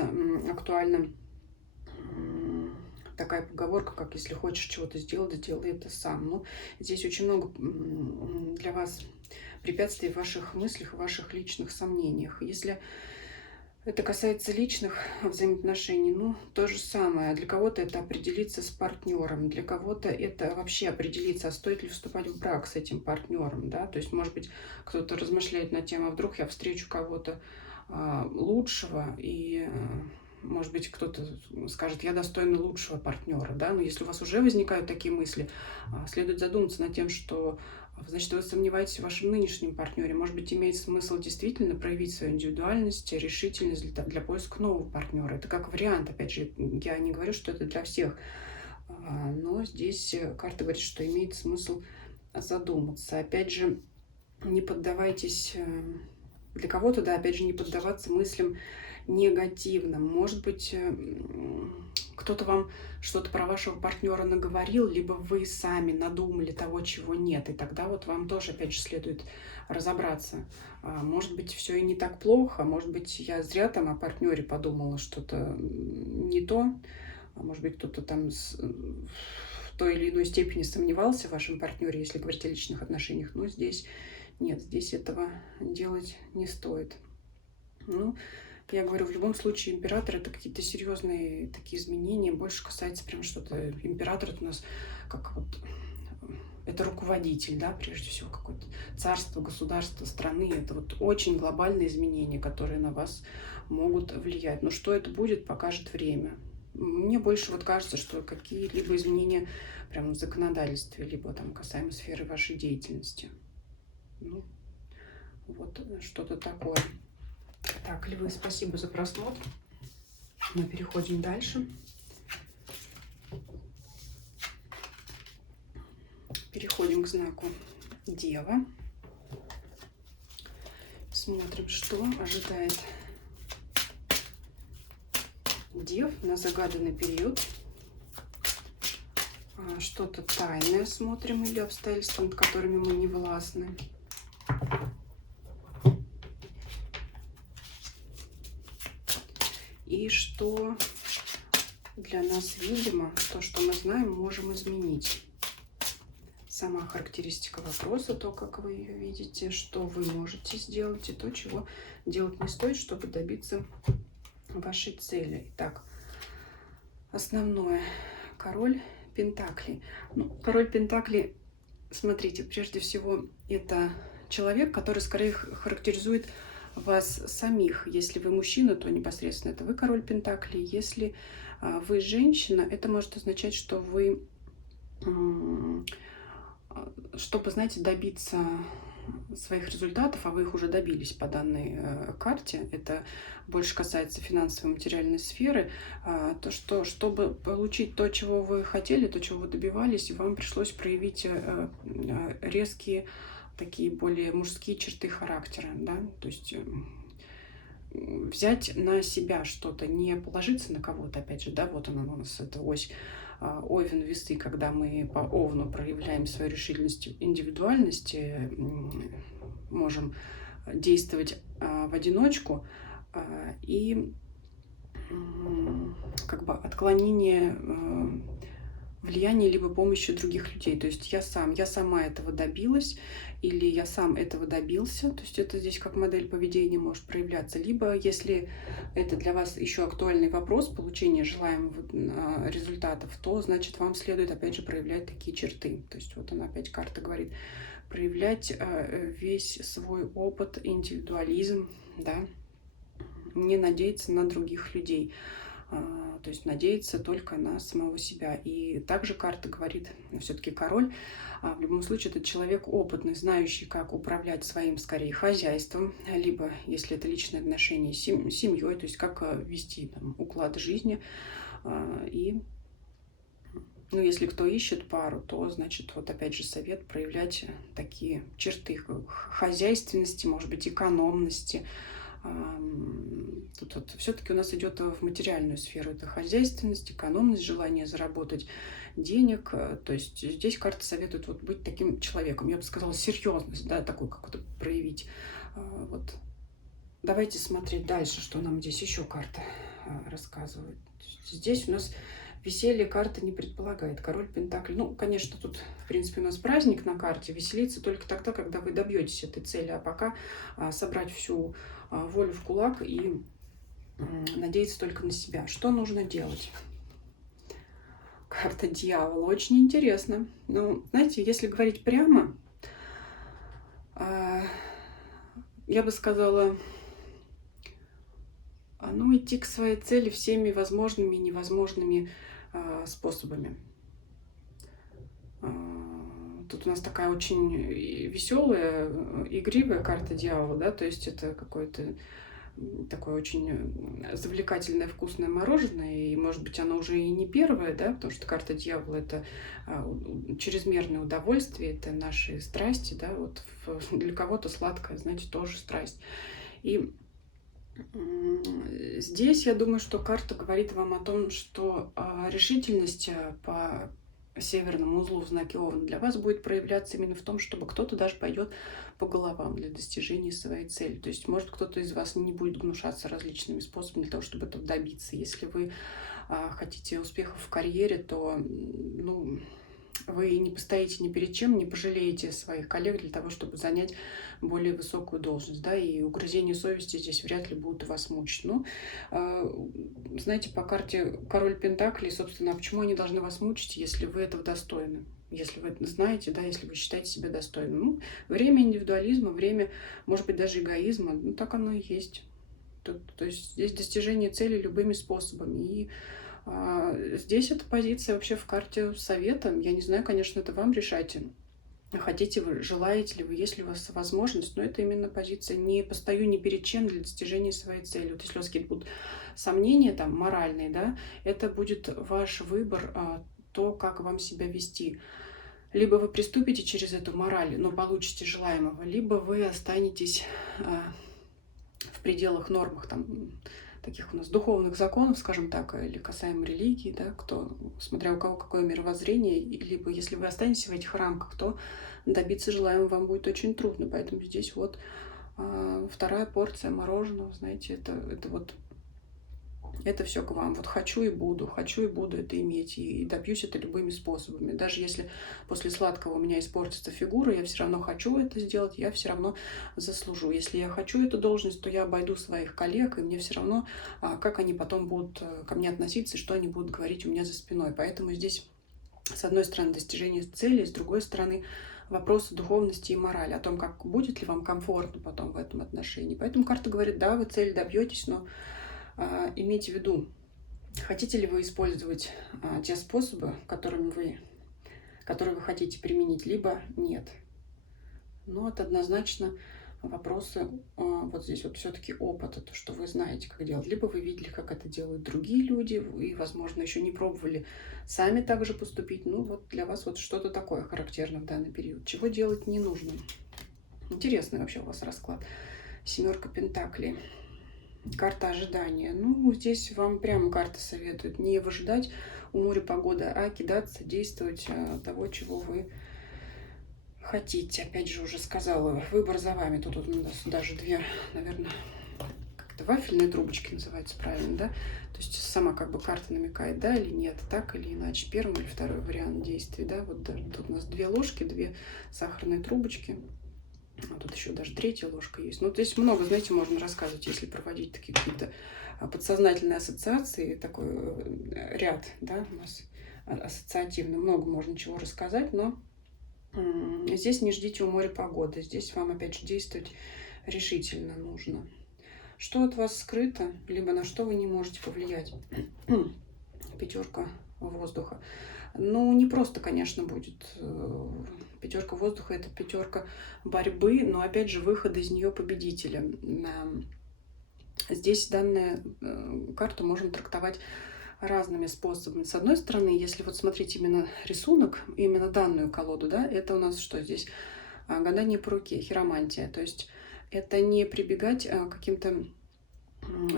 актуальна такая поговорка, как если хочешь чего-то сделать, сделай это сам. Ну, здесь очень много для вас препятствий в ваших мыслях, в ваших личных сомнениях. Если это касается личных взаимоотношений, ну, то же самое. Для кого-то это определиться с партнером, для кого-то это вообще определиться, а стоит ли вступать в брак с этим партнером, да, то есть, может быть, кто-то размышляет на тему, а вдруг я встречу кого-то лучшего, и может быть, кто-то скажет, я достойна лучшего партнера, да, но если у вас уже возникают такие мысли, следует задуматься над тем, что, значит, вы сомневаетесь в вашем нынешнем партнере. Может быть, имеет смысл действительно проявить свою индивидуальность, решительность для поиска нового партнера. Это как вариант, опять же, я не говорю, что это для всех, но здесь карта говорит, что имеет смысл задуматься. Опять же, не поддавайтесь, для кого-то, да, опять же, не поддаваться мыслям негативным. Может быть, кто-то вам что-то про вашего партнера наговорил, либо вы сами надумали того, чего нет. И тогда вот вам тоже, опять же, следует разобраться. Может быть, все и не так плохо. Может быть, я зря там о партнере подумала что-то не то. Может быть, кто-то там в той или иной степени сомневался в вашем партнере, если говорить о личных отношениях. Но здесь нет, здесь этого делать не стоит. Ну, я говорю, в любом случае император — это какие-то серьезные такие изменения, больше касается прям что-то. Император — это у нас как вот, это руководитель, да, прежде всего, какое-то царство, государство, страны. Это вот очень глобальные изменения, которые на вас могут влиять. Но что это будет, покажет время. Мне больше вот кажется, что какие-либо изменения прямо в законодательстве, либо там касаемо сферы вашей деятельности. Ну, Вот что-то такое. Так, львы, спасибо за просмотр. Мы переходим дальше. Переходим к знаку Дева. Смотрим, что ожидает Дев на загаданный период. Что-то тайное смотрим или обстоятельства, над которыми мы не властны. И что для нас видимо, то, что мы знаем, можем изменить. Сама характеристика вопроса, то, как вы ее видите, что вы можете сделать, и то, чего делать не стоит, чтобы добиться вашей цели. Итак, основное. Король Пентаклей. Ну, король Пентаклей, смотрите, прежде всего, это человек, который скорее характеризует вас самих. Если вы мужчина, то непосредственно это вы король Пентаклей. Если вы женщина, это может означать, что вы, чтобы, знаете, добиться своих результатов, а вы их уже добились по данной карте, это больше касается финансовой и материальной сферы, то что, чтобы получить то, чего вы хотели, то, чего вы добивались, вам пришлось проявить резкие, такие более мужские черты характера, да, то есть взять на себя что-то, не положиться на кого-то, опять же, да, вот она у нас, эта ось Овен, Весы, когда мы по Овну проявляем свою решительность, индивидуальность, можем действовать в одиночку, и как бы отклонение влияния либо помощи других людей. То есть я сама этого добилась, или я сам этого добился. То есть это здесь как модель поведения может проявляться. Либо, если это для вас еще актуальный вопрос получения желаемых результатов, то значит вам следует опять же проявлять такие черты. То есть вот она опять карта говорит, проявлять весь свой опыт, индивидуализм, да, не надеяться на других людей. То есть надеяться только на самого себя. И также карта говорит, все-таки король, в любом случае, это человек опытный, знающий, как управлять своим, скорее, хозяйством, либо, если это личные отношения, семьей, то есть как вести там уклад жизни. И, ну, если кто ищет пару, то, значит, вот опять же совет проявлять такие черты хозяйственности, может быть, экономности. Тут вот все-таки у нас идет в материальную сферу. Это хозяйственность, экономность, желание заработать денег. То есть здесь карта советует вот быть таким человеком. Я бы сказала, серьезность, да, такую какую-то проявить. Вот. Давайте смотреть дальше, что нам здесь еще карта рассказывает. Здесь у нас веселье карта не предполагает. Король Пентаклей. Ну, конечно, тут, в принципе, у нас праздник на карте. Веселиться только тогда, когда вы добьетесь этой цели. А пока собрать всю волю в кулак и надеяться только на себя. Что нужно делать? Карта Дьявола. Очень интересно. Ну, знаете, если говорить прямо, я бы сказала, ну, идти к своей цели всеми возможными и невозможными способами. Тут у нас такая очень веселая, игривая карта Дьявола, да, то есть это какое-то такое очень завлекательное вкусное мороженое, и, может быть, оно уже и не первое, да, потому что карта Дьявола — это чрезмерное удовольствие, это наши страсти, да, вот для кого-то сладкое, значит, тоже страсть. И здесь, я думаю, что карта говорит вам о том, что решительность по северному узлу в знаке Овен для вас будет проявляться именно в том, чтобы кто-то даже пойдет по головам для достижения своей цели. То есть, может, кто-то из вас не будет гнушаться различными способами для того, чтобы этого добиться. Если вы хотите успехов в карьере, то, ну, вы не постоите ни перед чем, не пожалеете своих коллег для того, чтобы занять более высокую должность, да, и угрызения совести здесь вряд ли будут вас мучить. Ну, знаете, по карте Король Пентаклей, собственно, а почему они должны вас мучить, если вы этого достойны? Если вы это знаете, да, если вы считаете себя достойным. Ну, время индивидуализма, время, может быть, даже эгоизма, ну, так оно и есть. То есть здесь достижение цели любыми способами. И здесь эта позиция вообще в карте совета. Я не знаю, конечно, это вам решать, Хотите вы, желаете ли вы, есть ли у вас возможность, но это именно позиция «не постою ни перед чем для достижения своей цели». Вот если у вас какие-то будут сомнения там моральные, да, это будет ваш выбор, то, как вам себя вести. Либо вы приступите через эту мораль, но получите желаемого, либо вы останетесь в пределах нормах там таких у нас духовных законов, скажем так, или касаемо религии, да, кто, смотря у кого какое мировоззрение, либо если вы останетесь в этих рамках, то добиться желаемого вам будет очень трудно. Поэтому здесь вот вторая порция мороженого, знаете, это вот это все к вам. Вот хочу и буду это иметь, и добьюсь это любыми способами. Даже если после сладкого у меня испортится фигура, я все равно хочу это сделать, я все равно заслужу. Если я хочу эту должность, то я обойду своих коллег, и мне все равно, как они потом будут ко мне относиться, и что они будут говорить у меня за спиной. Поэтому здесь, с одной стороны, достижение цели, с другой стороны, вопросы духовности и морали, о том, как будет ли вам комфортно потом в этом отношении. Поэтому карта говорит, да, вы цели добьетесь, но имейте в виду, хотите ли вы использовать те способы, которые вы хотите применить, либо нет. Но это однозначно вопросы вот здесь вот все-таки опыта, то, что вы знаете, как делать. Либо вы видели, как это делают другие люди, и, возможно, еще не пробовали сами так же поступить. Ну, вот для вас вот что-то такое характерно в данный период. Чего делать не нужно. Интересный вообще у вас расклад. Семерка пентаклей. Карта ожидания. Ну, здесь вам прямо карта советует не выжидать у моря погода, а кидаться, действовать того, чего вы хотите. Опять же, уже сказала, выбор за вами. Тут вот у нас даже две, наверное, как-то вафельные трубочки называются правильно, да? То есть сама как бы карта намекает, да или нет, так или иначе. Первый или второй вариант действий, да? Вот даже тут у нас две ложки, две сахарные трубочки. А тут еще даже третья ложка есть. Ну, здесь много, знаете, можно рассказывать, если проводить такие какие-то подсознательные ассоциации, такой ряд, да, у нас ассоциативно. Много можно чего рассказать, но здесь не ждите у моря погоды. Здесь вам, опять же, действовать решительно нужно. Что от вас скрыто, либо на что вы не можете повлиять? Пятерка воздуха. Ну, не просто, конечно, будет. Пятерка воздуха — это пятерка борьбы, но, опять же, выход из нее победителя. Здесь данную карту можно трактовать разными способами. С одной стороны, если вот смотреть именно рисунок, именно данную колоду, да, это у нас что здесь? Гадание по руке, хиромантия. То есть это не прибегать к каким-то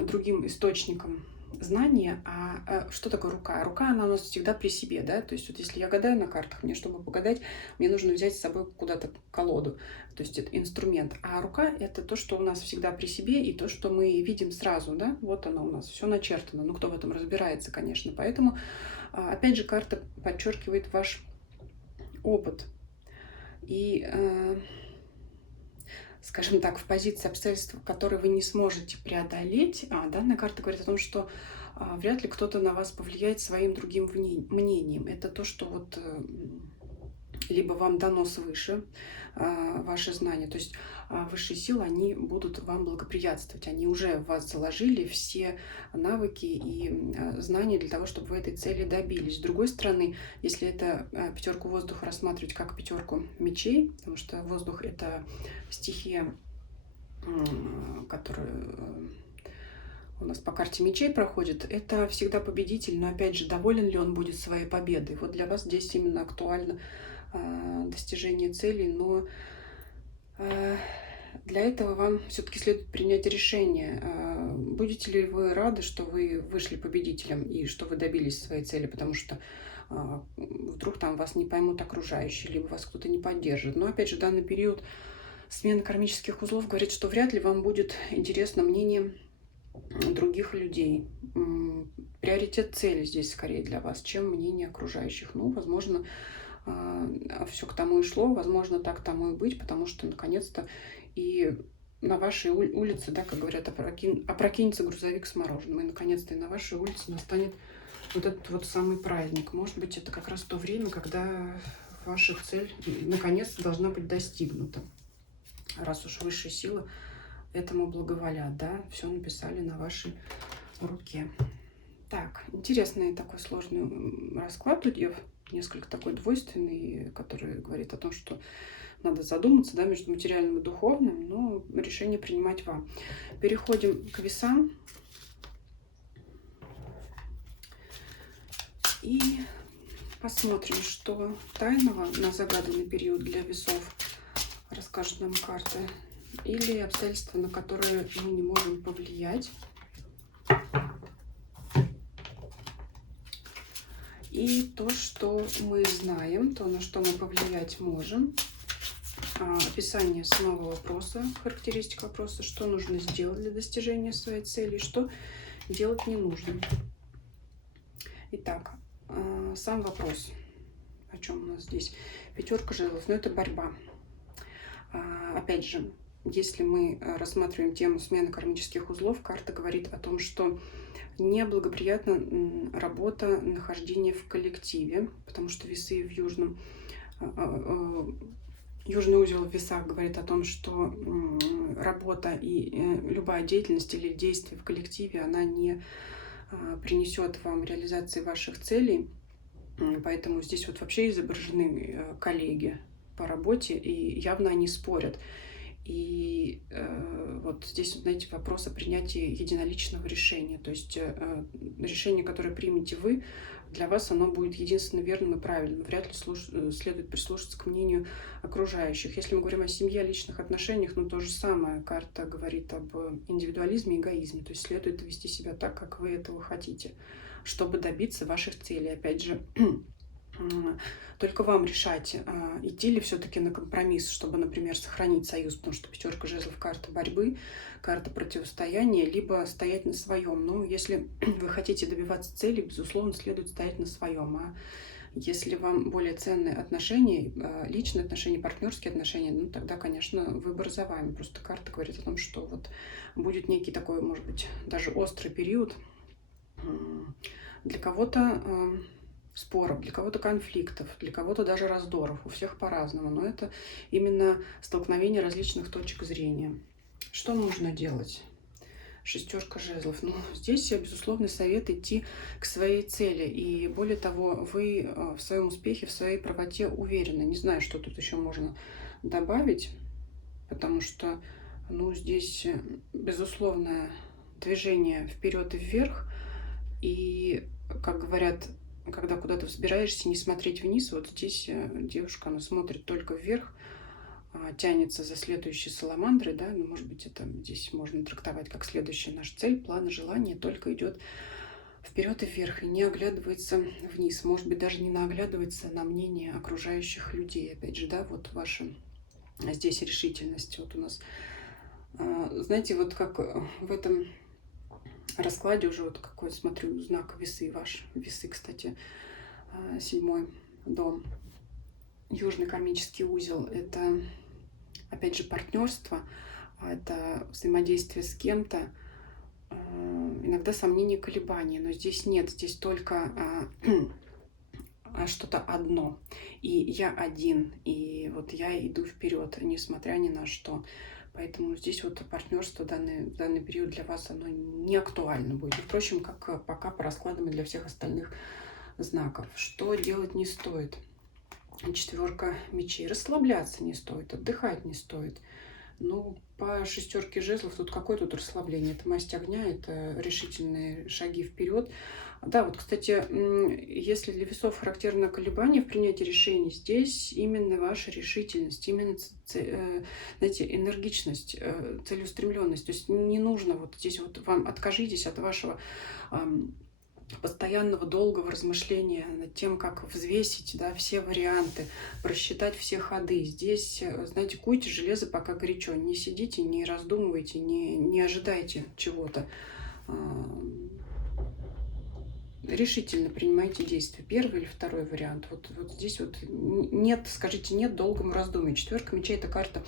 другим источникам знания. Что такое рука? Рука, она у нас всегда при себе, да, то есть вот если я гадаю на картах, мне, чтобы погадать, мне нужно взять с собой куда-то колоду, то есть это инструмент. А рука — это то, что у нас всегда при себе, и то, что мы видим сразу, да, вот оно у нас все начертано. Ну, кто в этом разбирается, конечно. Поэтому, опять же, карта подчеркивает ваш опыт. И скажем так, в позиции обстоятельств, которые вы не сможете преодолеть, данная карта говорит о том, что вряд ли кто-то на вас повлияет своим другим мнением. Это то, что вот либо вам дано свыше ваши знания, то есть высшие силы, они будут вам благоприятствовать, они уже в вас заложили все навыки и знания для того, чтобы вы этой цели добились. С другой стороны, если это пятерку воздуха рассматривать как пятерку мечей, потому что воздух — это стихия, которая у нас по карте мечей проходит, это всегда победитель, но опять же, доволен ли он будет своей победой? Вот для вас здесь именно актуально достижение целей, но для этого вам все-таки следует принять решение, будете ли вы рады, что вы вышли победителем и что вы добились своей цели, потому что вдруг там вас не поймут окружающие, либо вас кто-то не поддержит. Но опять же, данный период смены кармических узлов говорит, что вряд ли вам будет интересно мнение других людей. Приоритет цели здесь скорее для вас, чем мнение окружающих. Ну, возможно, все к тому и шло, возможно, так тому и быть, потому что наконец-то и на вашей улице, да, как говорят, опрокинется грузовик с мороженым, и наконец-то и на вашей улице настанет вот этот вот самый праздник. Может быть, это как раз то время, когда ваша цель наконец-то должна быть достигнута. Раз уж высшие силы этому благоволят, да, все написали на вашей руке. Так, интересный такой сложный расклад тут несколько такой двойственный, который говорит о том, что надо задуматься, да, между материальным и духовным, но решение принимать вам. Переходим к весам. И посмотрим, что тайного на загаданный период для весов расскажут нам карты. Или обстоятельства, на которые мы не можем повлиять. И то, что мы знаем, то, на что мы повлиять можем. Описание самого вопроса, характеристика вопроса, что нужно сделать для достижения своей цели, что делать не нужно. Итак, сам вопрос, о чем у нас здесь. Пятерка жезлов, но это борьба. Опять же, если мы рассматриваем тему смены кармических узлов, карта говорит о том, что неблагоприятна работа, нахождение в коллективе, потому что весы в южный узел в весах говорит о том, что работа и любая деятельность или действие в коллективе, она не принесет вам реализации ваших целей. Поэтому здесь вот вообще изображены коллеги по работе, и явно они спорят. И вот здесь, знаете, вопрос о принятии единоличного решения. То есть решение, которое примете вы, для вас оно будет единственно верным и правильным. Вряд ли следует прислушаться к мнению окружающих. Если мы говорим о семье, о личных отношениях, ну то же самое. Карта говорит об индивидуализме и эгоизме. То есть следует вести себя так, как вы этого хотите, чтобы добиться ваших целей. Опять же, только вам решать, идти ли все-таки на компромисс, чтобы, например, сохранить союз, потому что пятерка жезлов — карта борьбы, карта противостояния, либо стоять на своем. Но если вы хотите добиваться цели, безусловно, следует стоять на своем. А если вам более ценны отношения, личные отношения, партнерские отношения, ну тогда, конечно, выбор за вами. Просто карта говорит о том, что вот будет некий такой, может быть, даже острый период. Для кого-то споров, для кого-то конфликтов, для кого-то даже раздоров. У всех по-разному. Но это именно столкновение различных точек зрения. Что нужно делать? Шестерка жезлов. Ну, здесь, безусловно, совет идти к своей цели. И более того, вы в своем успехе, в своей правоте уверены. Не знаю, что тут еще можно добавить, потому что, ну, здесь, безусловное движение вперед и вверх. И, как говорят, когда куда-то взбираешься, не смотреть вниз. Вот здесь девушка, она смотрит только вверх, тянется за следующей саламандрой, да, ну, может быть, это здесь можно трактовать как следующая наша цель, план, желание, только идет вперед и вверх, и не оглядывается вниз, может быть, даже не наглядывается на мнение окружающих людей. Опять же, да, вот ваша здесь решительность. Вот у нас, знаете, вот как в этом раскладе уже вот какой, смотрю, знак весы ваш. Весы, кстати, 7-й дом. Южный кармический узел — это, опять же, партнерство, это взаимодействие с кем-то, иногда сомнения, колебания, но здесь нет, здесь только что-то одно. И я один, и вот я иду вперед, несмотря ни на что. Поэтому здесь вот партнерство в данный период для вас оно не актуально будет. Впрочем, как пока по раскладам и для всех остальных знаков. Что делать не стоит? Четверка мечей. Расслабляться не стоит, отдыхать не стоит. Ну, по шестерке жезлов тут какое тут расслабление? Это масть огня, это решительные шаги вперед. Да, вот, кстати, если для весов характерно колебание в принятии решений, здесь именно ваша решительность, именно, знаете, энергичность, целеустремленность. То есть не нужно вот здесь вот вам откажитесь от вашего постоянного долгого размышления над тем, как взвесить, да, все варианты, просчитать все ходы. Здесь, знаете, куйте железо пока горячо. Не сидите, не раздумывайте, не ожидайте чего-то. Решительно принимайте действия. Первый или второй вариант. Вот здесь вот нет, скажите нет долгому раздумью. Четверка мечей — это карта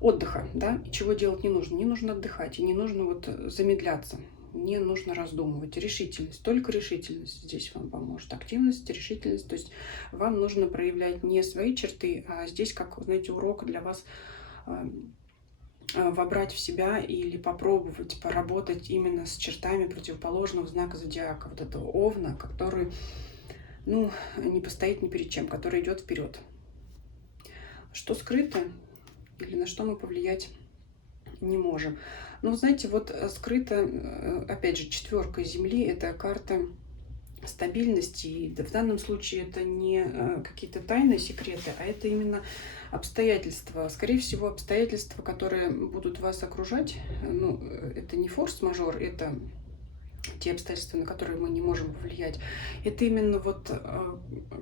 отдыха, да, и чего делать не нужно. Не нужно отдыхать, и не нужно вот замедляться. Не нужно раздумывать. Решительность, только решительность здесь вам поможет. Активность, решительность. То есть вам нужно проявлять не свои черты, а здесь, как, знаете, урок для вас вобрать в себя или попробовать поработать именно с чертами противоположного знака зодиака. Вот этого Овна, который ну, не постоит ни перед чем, который идет вперед. Что скрыто или на что мы повлиять не можем? Ну, знаете, вот скрыто, опять же, четверка Земли — это карта стабильности. И в данном случае это не какие-то тайные секреты, а это именно обстоятельства. Скорее всего, обстоятельства, которые будут вас окружать, ну, это не форс-мажор, это те обстоятельства, на которые мы не можем повлиять, это именно вот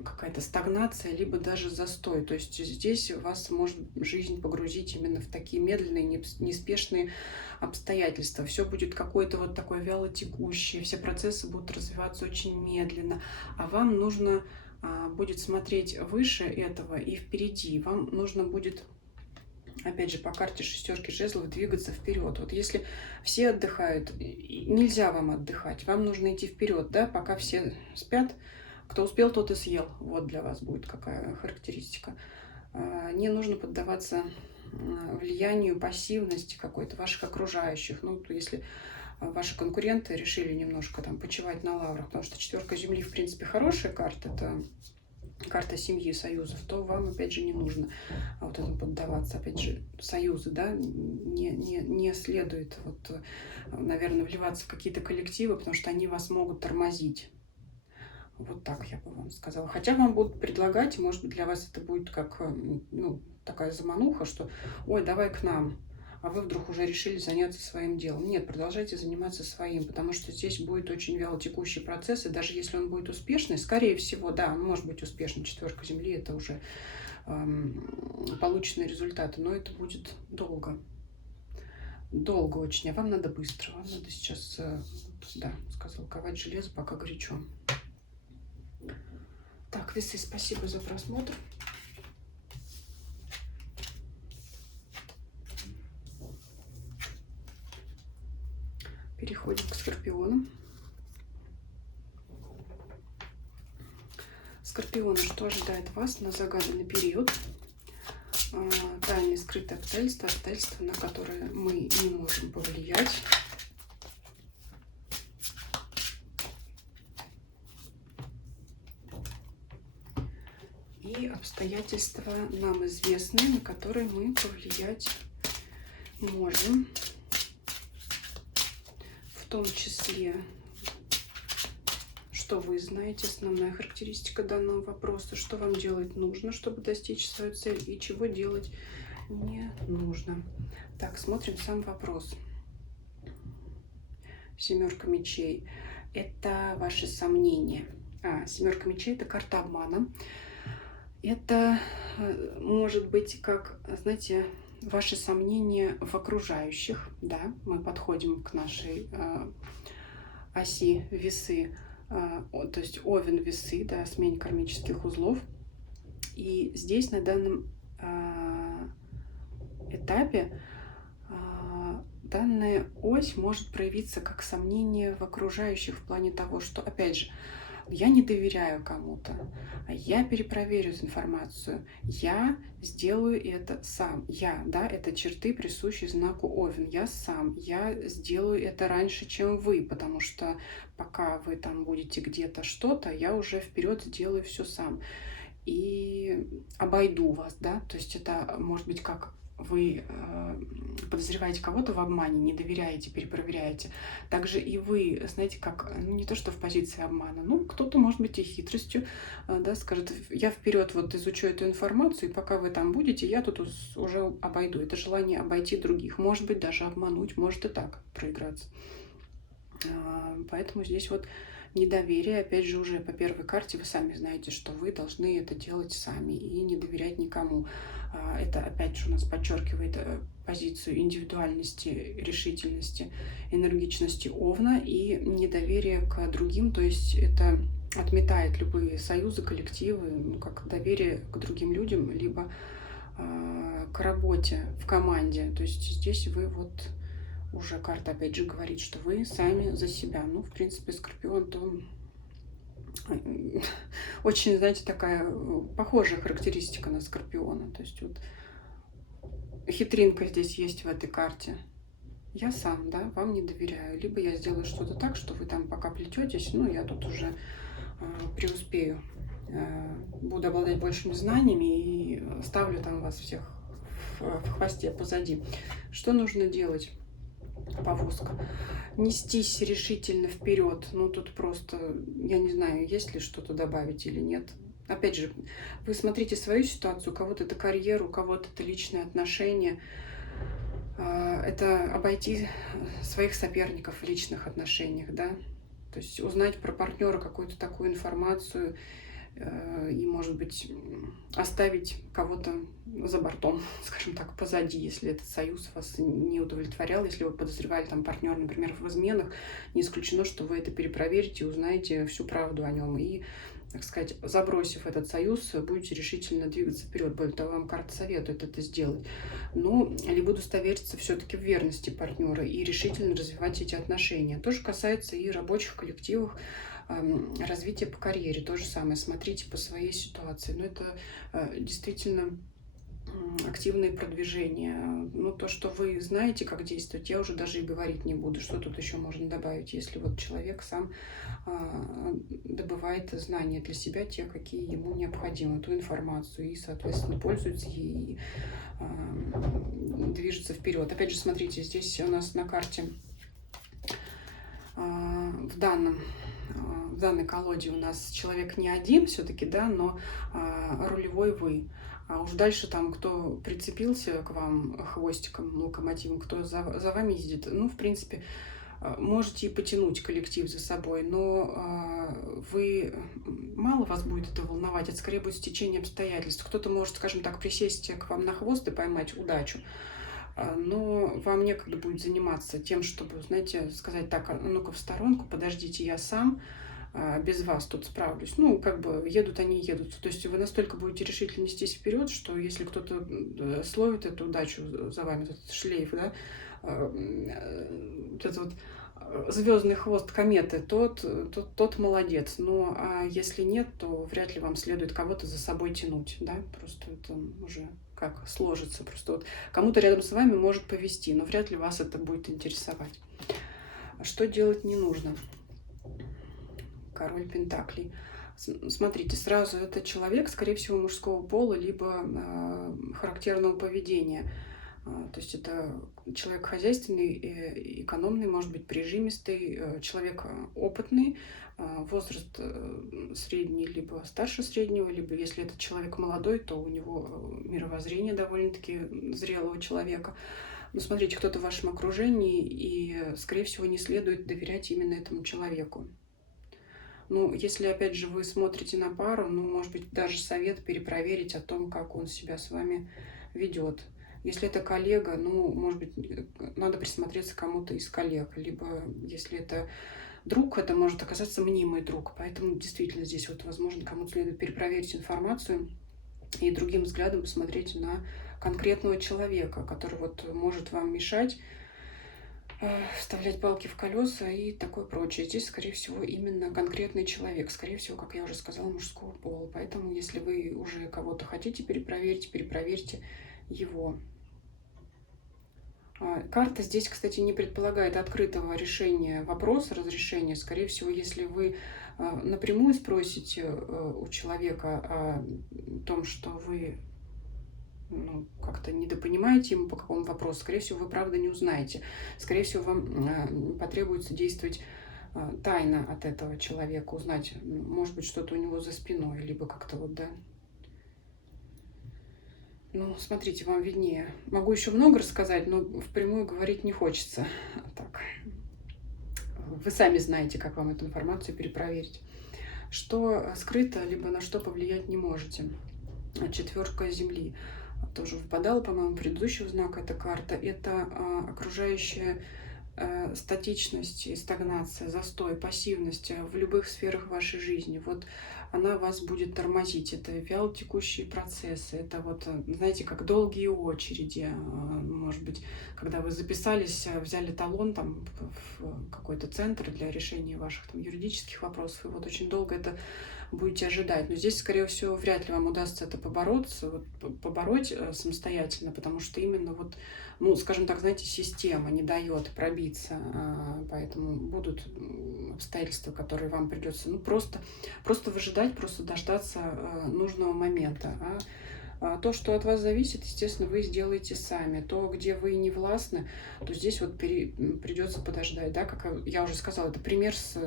какая-то стагнация, либо даже застой. То есть здесь вас может жизнь погрузить именно в такие медленные, неспешные обстоятельства. Все будет какое-то вот такое вяло текущее, все процессы будут развиваться очень медленно, а вам нужно будет смотреть выше этого и впереди. Вам нужно будет, опять же, по карте шестерки жезлов двигаться вперед. Вот если все отдыхают, нельзя вам отдыхать. Вам нужно идти вперед, да, пока все спят. Кто успел, тот и съел. Вот для вас будет какая характеристика. Не нужно поддаваться влиянию пассивности какой-то ваших окружающих. Ну, если ваши конкуренты решили немножко там почивать на лаврах, потому что четверка Земли, в принципе, хорошая карта, это карта семьи, союзов, то вам, опять же, не нужно вот этому поддаваться. Опять же, союзы, да, не следует, вот, наверное, вливаться в какие-то коллективы, потому что они вас могут тормозить. Вот так я бы вам сказала. Хотя вам будут предлагать, может быть, для вас это будет как, ну, такая замануха, что, ой, давай к нам, а вы вдруг уже решили заняться своим делом. Нет, продолжайте заниматься своим, потому что здесь будет очень вялотекущий процесс, и даже если он будет успешный, скорее всего, да, он может быть успешным, четверка Земли, это уже полученные результаты, но это будет долго. Долго очень, а вам надо быстро, вам надо сейчас, да, сказал, ковать железо, пока горячо. Так, весы, спасибо за просмотр. Переходим к Скорпиону. Скорпионы, что ожидает вас на загаданный период? Тайные скрытые обстоятельства, на которые мы не можем повлиять. И обстоятельства нам известные, на которые мы повлиять можем. В том числе, что вы знаете, основная характеристика данного вопроса, что вам делать нужно, чтобы достичь свою цель, и чего делать не нужно. Так, смотрим сам вопрос. Семерка мечей — это ваши сомнения. Семерка мечей — это карта обмана. Это может быть как, знаете, ваши сомнения в окружающих, да, мы подходим к нашей оси весы, то есть Овен весы, да, смене кармических узлов. И здесь на данном этапе данная ось может проявиться как сомнение в окружающих в плане того, что, опять же, я не доверяю кому-то, я перепроверю информацию, я сделаю это сам. Я, да, это черты, присущие знаку Овен. Я сам, я сделаю это раньше, чем вы, потому что пока вы там будете где-то что-то, я уже вперед сделаю все сам. И обойду вас, да, то есть это может быть как вы подозреваете кого-то в обмане, не доверяете, перепроверяете. Также и вы, знаете, как, ну, не то что в позиции обмана, ну, кто-то, может быть, и хитростью, да, скажет, я вперед вот изучу эту информацию, и пока вы там будете, я тут уже обойду. Это желание обойти других, может быть, даже обмануть, может и так проиграться. Поэтому здесь вот недоверие, опять же, уже по первой карте вы сами знаете, что вы должны это делать сами и не доверять никому. Это, опять же, у нас подчеркивает позицию индивидуальности, решительности, энергичности Овна и недоверие к другим, то есть это отметает любые союзы, коллективы, ну, как доверие к другим людям, либо к работе в команде. То есть здесь вы вот уже карта, опять же, говорит, что вы сами за себя. Ну, в принципе, Скорпион, то очень, знаете, такая похожая характеристика на Скорпиона. То есть вот хитринка здесь есть в этой карте. Я сам, да, вам не доверяю. Либо я сделаю что-то так, что вы там пока плететесь, ну, я тут уже преуспею, буду обладать большими знаниями и ставлю там вас всех в хвосте позади. Что нужно делать? Повозка. Нестись решительно вперед. Ну, тут просто, я не знаю, есть ли что-то добавить или нет. Опять же, вы смотрите свою ситуацию, у кого-то это карьера, у кого-то это личные отношения. Это обойти своих соперников в личных отношениях, да. То есть узнать про партнера какую-то такую информацию и, может быть, оставить кого-то за бортом, скажем так, позади, если этот союз вас не удовлетворял, если вы подозревали там партнера, например, в изменах, не исключено, что вы это перепроверите и узнаете всю правду о нем. И, так сказать, забросив этот союз, будете решительно двигаться вперед. Более того, вам карта советует это сделать. Ну, либо удостовериться все-таки в верности партнера и решительно развивать эти отношения. То же касается и рабочих коллективов, развитие по карьере. То же самое. Смотрите по своей ситуации. Но это действительно активные продвижения. Ну, то, что вы знаете, как действовать, я уже даже и говорить не буду. Что тут еще можно добавить, если вот человек сам добывает знания для себя, те, какие ему необходимы, ту информацию, и, соответственно, пользуется ей и движется вперед. Опять же, смотрите, здесь у нас на карте в данной колоде у нас человек не один все-таки, да, но рулевой вы. А уж дальше там, кто прицепился к вам хвостиком, локомотивом, кто за вами ездит, ну, в принципе, можете и потянуть коллектив за собой, но мало вас будет это волновать, это скорее будет стечение обстоятельств. Кто-то может, скажем так, присесть к вам на хвост и поймать удачу, но вам некогда будет заниматься тем, чтобы, знаете, сказать так: ну-ка в сторонку, подождите, я сам без вас тут справлюсь. Ну, как бы едут они, едут. То есть вы настолько будете решительно нестись вперед, что если кто-то словит эту удачу за вами, этот шлейф, да, вот этот вот звездный хвост кометы, тот молодец. Ну, а если нет, то вряд ли вам следует кого-то за собой тянуть, да, просто это уже как сложится. Просто вот кому-то рядом с вами может повезти, но вряд ли вас это будет интересовать. Что делать не нужно? Король Пентаклей. Смотрите, сразу это человек, скорее всего, мужского пола, либо характерного поведения. То есть это человек хозяйственный, экономный, может быть, прижимистый, человек опытный, возраст средний, либо старше среднего, либо если это человек молодой, то у него мировоззрение довольно-таки зрелого человека. Но смотрите, кто-то в вашем окружении, и, скорее всего, не следует доверять именно этому человеку. Ну, если, опять же, вы смотрите на пару, ну, может быть, даже совет перепроверить о том, как он себя с вами ведет. Если это коллега, ну, может быть, надо присмотреться к кому-то из коллег. Либо, если это друг, это может оказаться мнимый друг. Поэтому, действительно, здесь вот, возможно, кому-то следует перепроверить информацию и другим взглядом посмотреть на конкретного человека, который вот может вам мешать, вставлять палки в колеса и такое прочее. Здесь, скорее всего, именно конкретный человек. Скорее всего, как я уже сказала, мужского пола. Поэтому, если вы уже кого-то хотите перепроверить, перепроверьте его. Карта здесь, кстати, не предполагает открытого решения вопроса, разрешения. Скорее всего, если вы напрямую спросите у человека о том, что вы как-то недопонимаете ему по какому вопросу, скорее всего, вы правда не узнаете. Скорее всего, вам потребуется действовать тайно от этого человека, узнать, может быть, что-то у него за спиной, либо как-то вот, да. Ну, смотрите, вам виднее. Могу еще много рассказать, но впрямую говорить не хочется. Так. Вы сами знаете, как вам эту информацию перепроверить. Что скрыто, либо на что повлиять не можете. Четверка Земли. Тоже выпадала, по-моему, предыдущего знака эта карта. Это окружающая статичность и стагнация, застой, пассивность в любых сферах вашей жизни. Вот она вас будет тормозить. Это вялотекущие процессы. Это вот, знаете, как долгие очереди. Может быть, когда вы записались, взяли талон там в какой-то центр для решения ваших там юридических вопросов, и вот очень долго это будете ожидать. Но здесь, скорее всего, вряд ли вам удастся это побороть самостоятельно, потому что именно вот, ну, скажем так, знаете, система не дает пробиться. добиться, поэтому будут обстоятельства, которые вам придется, ну, просто выжидать, просто дождаться нужного момента. А то, что от вас зависит, естественно, вы сделаете сами. То, где вы не властны, то здесь вот придется подождать, да, как я уже сказала, это пример с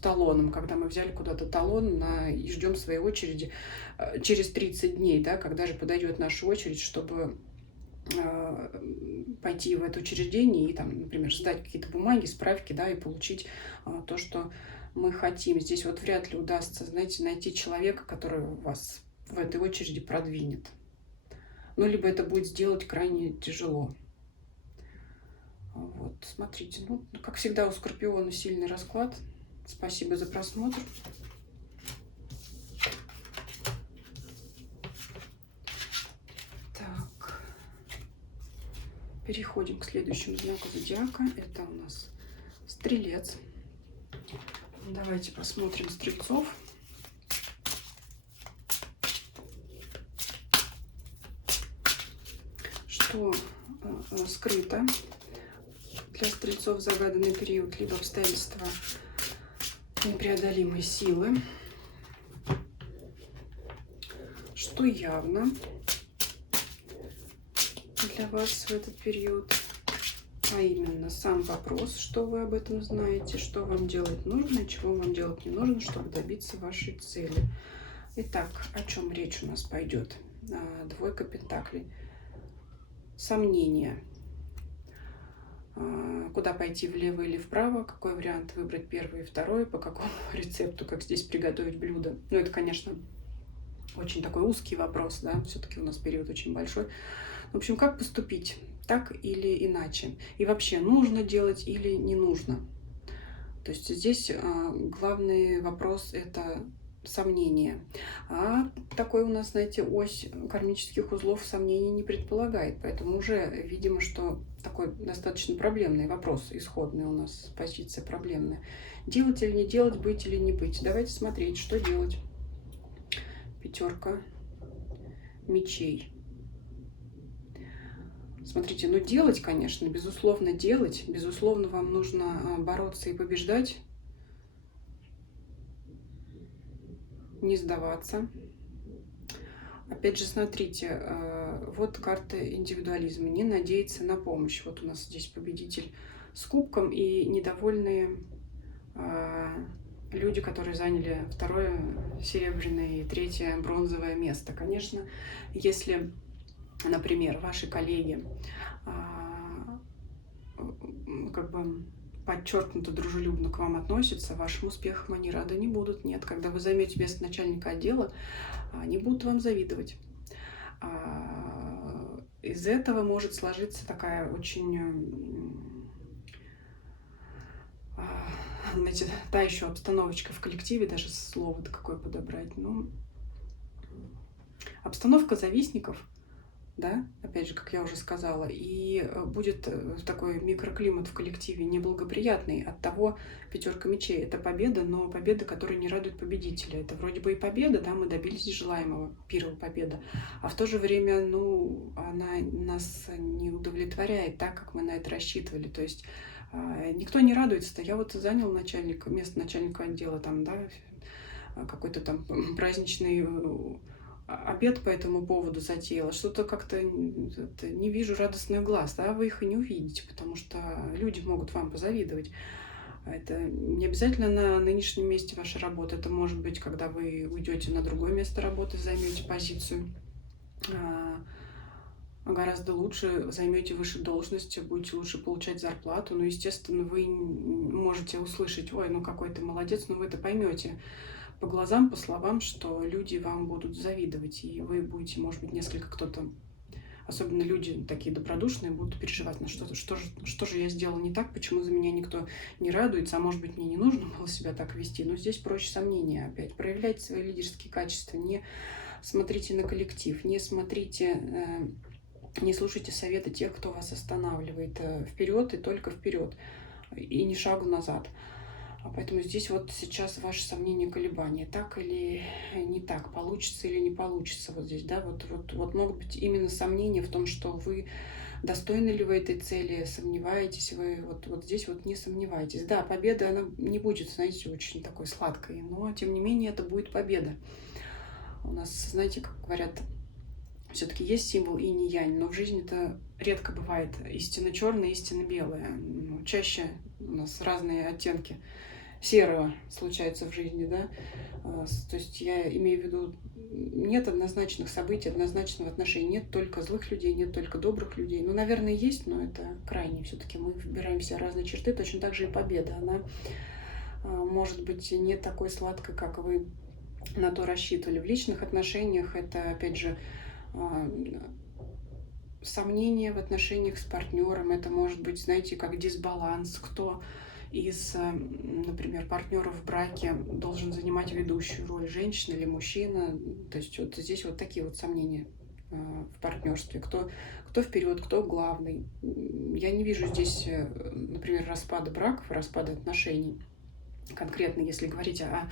талоном, когда мы взяли куда-то талон и ждем своей очереди через 30 дней, да, когда же подойдет наша очередь, чтобы пойти в это учреждение и там, например, сдать какие-то бумаги, справки, да, и получить то, что мы хотим. Здесь вот вряд ли удастся, знаете, найти человека, который вас в этой очереди продвинет. Ну, либо это будет сделать крайне тяжело. Вот, смотрите, ну, как всегда, у Скорпиона сильный расклад. Спасибо за просмотр. Так, переходим к следующему знаку зодиака. Это у нас Стрелец. Давайте посмотрим Стрельцов. Что скрыто для Стрельцов в загаданный период, либо обстоятельства непреодолимой силы, что явно для вас в этот период, а именно сам вопрос, что вы об этом знаете, что вам делать нужно и чего вам делать не нужно, чтобы добиться вашей цели. Итак, о чем речь у нас пойдет? Двойка пентаклей. Сомнения. Куда пойти, влево или вправо, какой вариант выбрать, первый и второй, по какому рецепту, как здесь приготовить блюдо. Ну, это, конечно, очень такой узкий вопрос, да, все-таки у нас период очень большой. В общем, как поступить, так или иначе? И вообще, нужно делать или не нужно? То есть здесь главный вопрос – это сомнения. А такой у нас, знаете, ось кармических узлов сомнений не предполагает. Поэтому уже видимо, что такой достаточно проблемный вопрос, исходный у нас, позиция проблемная. Делать или не делать, быть или не быть. Давайте смотреть, что делать. Пятерка мечей. Смотрите, ну делать, конечно, безусловно делать. Безусловно, вам нужно бороться и побеждать. Не сдаваться. Опять же, смотрите, вот карта индивидуализма. Не надеяться на помощь. Вот у нас здесь победитель с кубком и недовольные люди, которые заняли второе серебряное и третье бронзовое место. Конечно, если, например, ваши коллеги как бы подчеркнуто дружелюбно к вам относятся, вашим успехам они рады не будут. Нет, когда вы займете место начальника отдела, они будут вам завидовать. Из этого может сложиться такая очень, знаете, та еще обстановочка в коллективе, даже слово-то какое подобрать. Ну, обстановка завистников, да, опять же, как я уже сказала, и будет такой микроклимат в коллективе неблагоприятный. От того пятерка мечей – это победа, но победа, которая не радует победителя. Это вроде бы и победа, да, мы добились желаемого, первая победа, а в то же время, ну, она нас не удовлетворяет так, как мы на это рассчитывали. То есть никто не радуется-то. Я вот занял место начальника отдела, там, да, какой-то там праздничный обед по этому поводу затеяла, что-то как-то не вижу радостных глаз, да, вы их и не увидите, потому что люди могут вам позавидовать. Это не обязательно на нынешнем месте вашей работы, это может быть, когда вы уйдете на другое место работы, займете позицию, гораздо лучше, займете выше должность, будете лучше получать зарплату, ну, естественно, вы можете услышать: ой, ну какой ты молодец, но вы это поймете по глазам, по словам, что люди вам будут завидовать, и вы будете, может быть, несколько кто-то, особенно люди такие добродушные, будут переживать, на что же я сделал не так, почему за меня никто не радуется, а может быть, мне не нужно было себя так вести. Но здесь проще сомнения опять. Проявляйте свои лидерские качества, не смотрите на коллектив, не слушайте советы тех, кто вас останавливает. Вперед и только вперед, и ни шагу назад. Поэтому здесь вот сейчас ваши сомнения, колебания, так или не так, получится или не получится вот здесь, да, вот могут быть именно сомнения в том, что вы Достойны ли вы этой цели, сомневаетесь вы, вот здесь вот не сомневайтесь. Да, победа, она не будет, знаете, очень такой сладкой, но тем не менее это будет победа. У нас, знаете, как говорят, все-таки есть символ инь и янь, но в жизни это редко бывает истинно черное, истинно белое. Ну, чаще у нас разные оттенки серого случаются в жизни, да. То есть я имею в виду, нет однозначных событий, однозначного отношения, нет только злых людей, нет только добрых людей. Ну, наверное, есть, но это крайне. Все-таки мы выбираем все разные черты, точно так же и победа. Она может быть не такой сладкой, как вы на то рассчитывали. В личных отношениях это, опять же, сомнения в отношениях с партнером. Это может быть, знаете, как дисбаланс. Кто из, например, партнеров в браке должен занимать ведущую роль, женщина или мужчина. То есть вот здесь вот такие вот сомнения в партнерстве. Кто вперед, кто главный. Я не вижу здесь, например, распада браков, распада отношений. Конкретно, если говорить о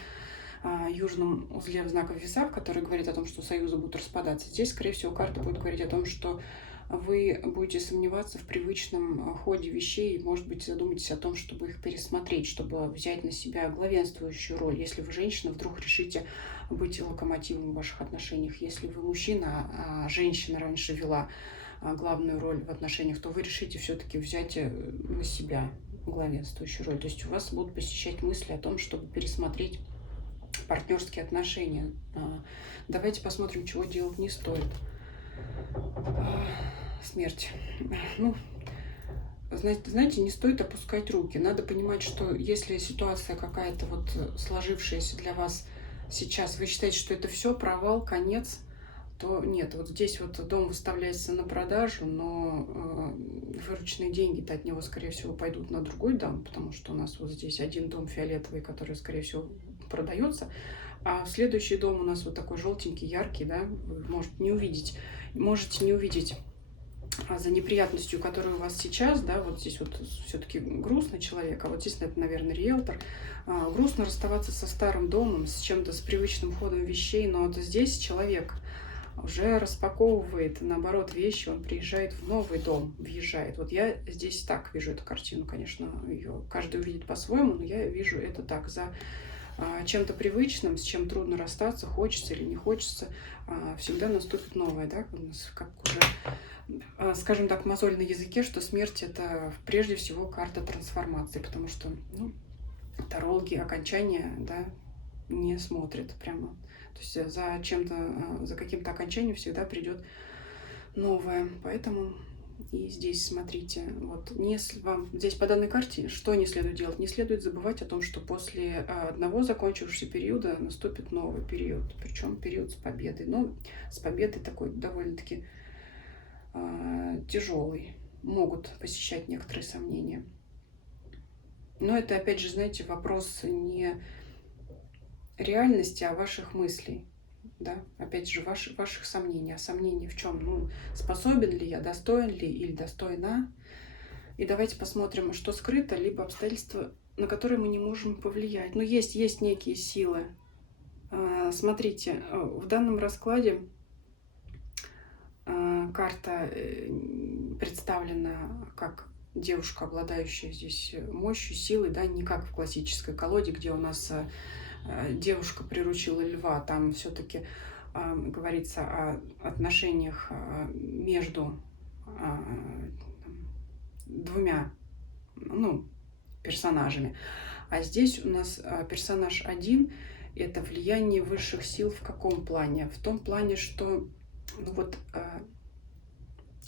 южном узле знаков весах, который говорит о том, что союзы будут распадаться. Здесь, скорее всего, карта будет говорить о том, что вы будете сомневаться в привычном ходе вещей, и, может быть, задумаетесь о том, чтобы их пересмотреть, чтобы взять на себя главенствующую роль. Если вы женщина, вдруг решите быть локомотивом в ваших отношениях. Если вы мужчина, а женщина раньше вела главную роль в отношениях, то вы решите все-таки взять на себя главенствующую роль. То есть у вас будут посещать мысли о том, чтобы пересмотреть партнерские отношения. Давайте посмотрим, чего делать не стоит. Смерть. Ну, знаете, не стоит опускать руки. Надо понимать, что если ситуация какая-то вот сложившаяся для вас сейчас, вы считаете, что это все провал, конец, то нет. Вот здесь вот дом выставляется на продажу, но вырученные деньги-то от него, скорее всего, пойдут на другой дом, потому что у нас вот здесь один дом фиолетовый, который, скорее всего, продается, а следующий дом у нас вот такой желтенький, яркий, да, вы можете не увидеть за неприятностью, которая у вас сейчас, да, вот здесь вот все-таки грустный человек, а вот здесь, это, наверное, риэлтор. Грустно расставаться со старым домом, с чем-то, с привычным ходом вещей, но вот здесь человек уже распаковывает, наоборот, вещи, он приезжает в новый дом, въезжает. Вот я здесь так вижу эту картину, конечно, ее каждый увидит по-своему, но я вижу это так, за чем-то привычным, с чем трудно расстаться, хочется или не хочется, всегда наступит новое, да, как уже, скажем так, мозоль на языке, что смерть — это прежде всего карта трансформации, потому что, ну, тарологи окончания, да, не смотрят прямо. То есть за чем-то, за каким-то окончанием всегда придет новое, поэтому и здесь смотрите, вот вам здесь по данной карте что не следует делать? Не следует забывать о том, что после одного закончившегося периода наступит новый период, причем период с победой. Но с победой такой довольно-таки тяжелый. Могут посещать некоторые сомнения. Но это, опять же, знаете, вопрос не реальности, а ваших мыслей. Да, опять же, ваших сомнений. А сомнения в чем? Ну, способен ли я, достоин ли или достойна? И давайте посмотрим, что скрыто, либо обстоятельства, на которые мы не можем повлиять. Но есть некие силы. Смотрите, в данном раскладе карта представлена как девушка, обладающая здесь мощью, силой, да, не как в классической колоде, где у нас девушка приручила льва. Там все-таки говорится о отношениях между двумя, ну, персонажами. А здесь у нас персонаж один — это влияние высших сил в каком плане? В том плане, что ну, вот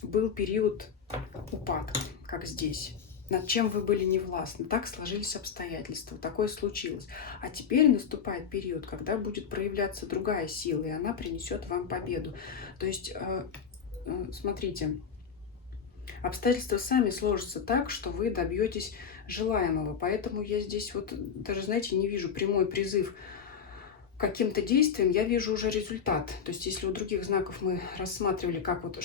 был период упадка, как здесь, над чем вы были невластны. Так сложились обстоятельства, такое случилось. А теперь наступает период, когда будет проявляться другая сила, и она принесет вам победу. То есть, смотрите, обстоятельства сами сложатся так, что вы добьетесь желаемого. Поэтому я здесь вот даже, знаете, не вижу прямой призыв каким-то действиям я вижу уже результат. То есть если у других знаков мы рассматривали, как вот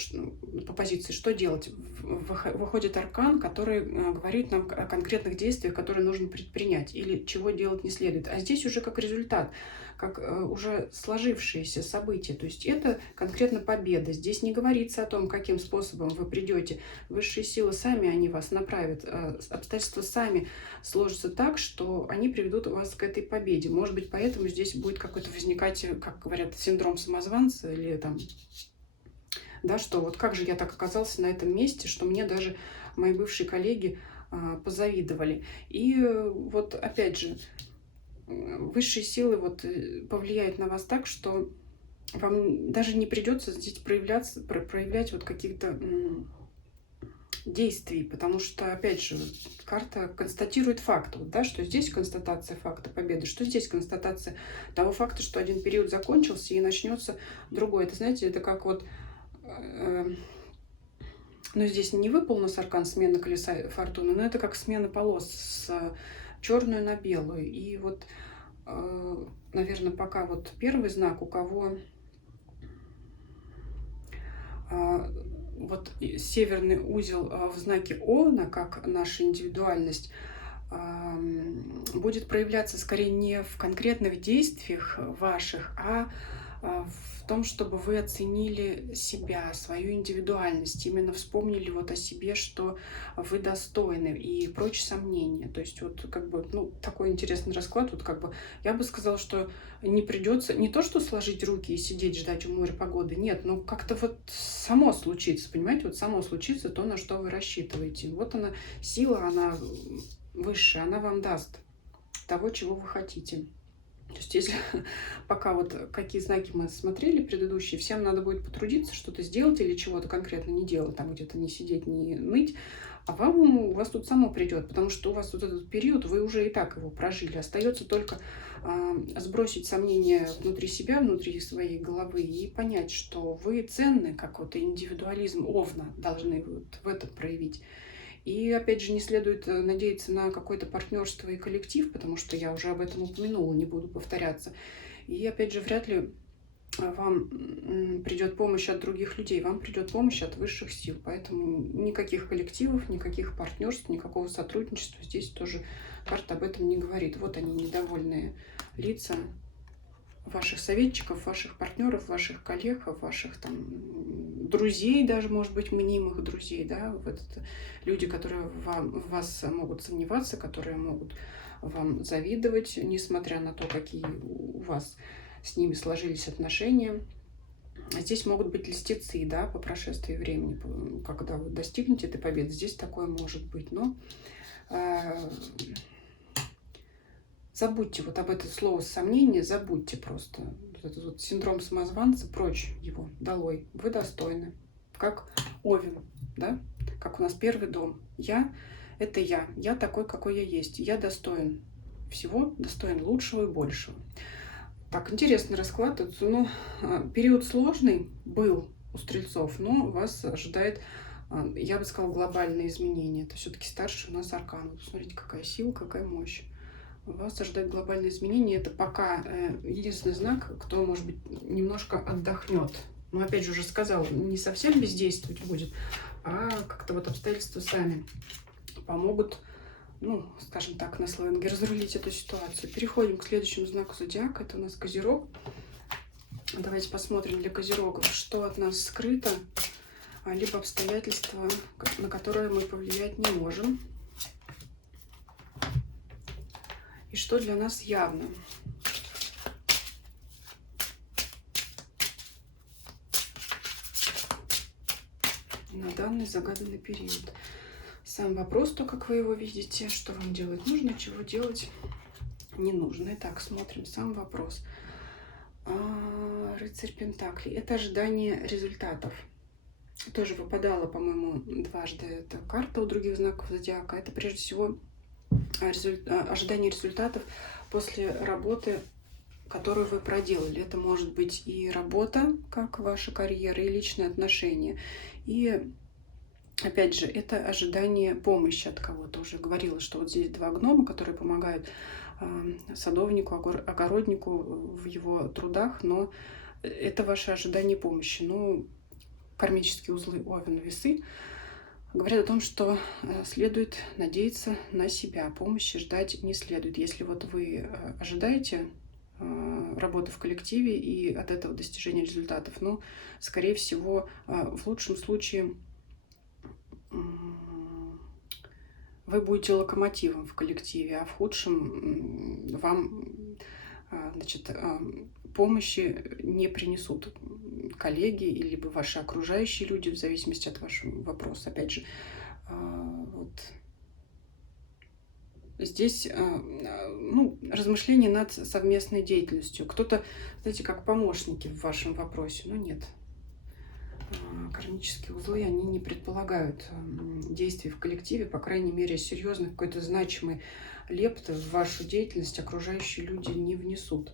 по позиции, что делать, выходит аркан, который говорит нам о конкретных действиях, которые нужно предпринять или чего делать не следует. А здесь уже как результат, как уже сложившиеся события. То есть это конкретно победа. Здесь не говорится о том, каким способом вы придете. Высшие силы сами, они вас направят. Обстоятельства сами сложатся так, что они приведут вас к этой победе. Может быть, поэтому здесь будет какой-то возникать, как говорят, синдром самозванца или там, да, что вот как же я так оказался на этом месте, что мне даже мои бывшие коллеги позавидовали. И вот опять же, высшие силы вот повлияют на вас так, что вам даже не придется здесь проявлять вот каких-то действий, потому что, опять же, карта констатирует факт, вот, да, что здесь констатация факта победы, что здесь констатация того факта, что один период закончился и начнется другой. Это, знаете, это как вот, ну, здесь не выпал у нас аркан смена колеса фортуны, но это как смена полос с черную на белую. И вот, наверное, пока вот первый знак, у кого вот северный узел в знаке Овна, как наша индивидуальность, будет проявляться скорее не в конкретных действиях ваших, а в том, чтобы вы оценили себя, свою индивидуальность, именно вспомнили вот о себе, что вы достойны и прочь сомнения. То есть вот как бы, ну, такой интересный расклад, вот как бы я бы сказала, что не придется не то, что сложить руки и сидеть ждать у моря погоды, нет, ну как-то вот само случится, понимаете, вот само случится то, на что вы рассчитываете. Вот она, сила, она высшая, она вам даст того, чего вы хотите. То есть если пока вот какие знаки мы смотрели предыдущие, всем надо будет потрудиться, что-то сделать или чего-то конкретно не делать, там где-то не сидеть, не ныть, а у вас тут само придет, потому что у вас вот этот период, вы уже и так его прожили. Остается только сбросить сомнения внутри себя, внутри своей головы и понять, что вы ценны, как вот индивидуализм Овна должны вот в этом проявить. И опять же, не следует надеяться на какое-то партнерство и коллектив, потому что я уже об этом упомянула, не буду повторяться. И опять же, вряд ли вам придет помощь от других людей, вам придет помощь от высших сил. Поэтому никаких коллективов, никаких партнерств, никакого сотрудничества здесь тоже карта об этом не говорит. Вот они, недовольные лица ваших советчиков, ваших партнеров, ваших коллег, ваших там друзей, даже, может быть, мнимых друзей, да, вот это люди, которые в вас могут сомневаться, которые могут вам завидовать, несмотря на то, какие у вас с ними сложились отношения. Здесь могут быть льстецы, да, по прошествии времени, когда вы достигнете этой победы, здесь такое может быть, но забудьте вот об этом слово сомнение, забудьте просто. Вот этот вот синдром самозванца, прочь его, долой. Вы достойны. Как Овен, да? Как у нас первый дом. Я — это я. Я такой, какой я есть. Я достоин всего, достоин лучшего и большего. Так, интересный расклад. Ну, период сложный был у стрельцов, но вас ожидает, я бы сказала, глобальные изменения. Это все-таки старший у нас аркан. Вот посмотрите, какая сила, какая мощь. Вас ожидает глобальные изменения. Это пока единственный знак, кто, может быть, немножко отдохнет. Но опять же, уже сказала, не совсем бездействовать будет, а как-то вот обстоятельства сами помогут, ну, скажем так, на сленге разрулить эту ситуацию. Переходим к следующему знаку зодиака. Это у нас Козерог. Давайте посмотрим для Козерогов, что от нас скрыто, либо обстоятельства, на которые мы повлиять не можем. И что для нас явно. На данный загаданный период. Сам вопрос, то, как вы его видите, что вам делать нужно, чего делать не нужно. Итак, смотрим сам вопрос. Рыцарь Пентаклей. Это ожидание результатов. Тоже выпадала, по-моему, дважды эта карта у других знаков зодиака. Это прежде всего ожидание результатов после работы, которую вы проделали. Это может быть и работа, как ваша карьера, и личные отношения. И опять же, это ожидание помощи от кого-то. Уже говорила, что вот здесь два гнома, которые помогают садовнику, огороднику в его трудах, но это ваше ожидание помощи. Ну, кармические узлы Овен, Весы говорят о том, что следует надеяться на себя, помощи ждать не следует. Если вот вы ожидаете работы в коллективе и от этого достижения результатов, ну, скорее всего, в лучшем случае вы будете локомотивом в коллективе, а в худшем вам значит, помощи не принесут коллеги или ваши окружающие люди, в зависимости от вашего вопроса. Опять же, вот здесь ну, размышления над совместной деятельностью. Кто-то, знаете, как помощники в вашем вопросе, но нет. Кармические узлы, они не предполагают действий в коллективе, по крайней мере, серьезной какой-то значимой лепты в вашу деятельность окружающие люди не внесут.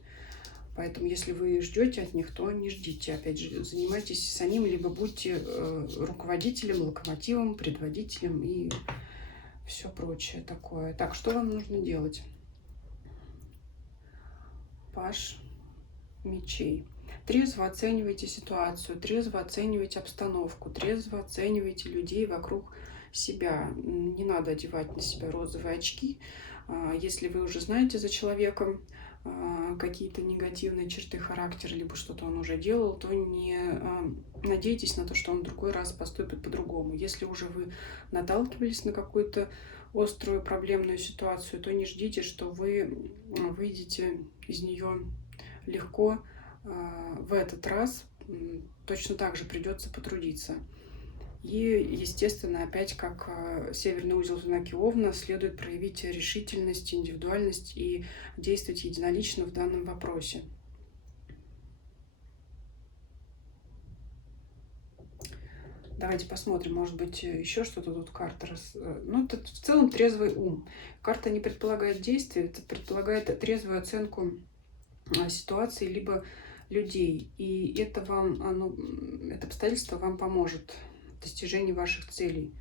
Поэтому, если вы ждете от них, то не ждите. Опять же, занимайтесь самим, либо будьте руководителем, локомотивом, предводителем и все прочее такое. Так, что вам нужно делать? Паж мечей. Трезво оценивайте ситуацию, трезво оценивайте обстановку, трезво оценивайте людей вокруг себя. Не надо одевать на себя розовые очки. Если вы уже знаете за человеком какие-то негативные черты характера, либо что-то он уже делал, то не надейтесь на то, что он в другой раз поступит по-другому. Если уже вы наталкивались на какую-то острую проблемную ситуацию, то не ждите, что вы выйдете из нее легко. В этот раз точно так же придется потрудиться. И, естественно, опять как северный узел в знаке Овна, следует проявить решительность, индивидуальность и действовать единолично в данном вопросе. Давайте посмотрим, может быть, еще что-то тут карта. Ну, это в целом трезвый ум. Карта не предполагает действия, это предполагает трезвую оценку ситуации либо людей. И это это обстоятельство вам поможет в достижении ваших целей.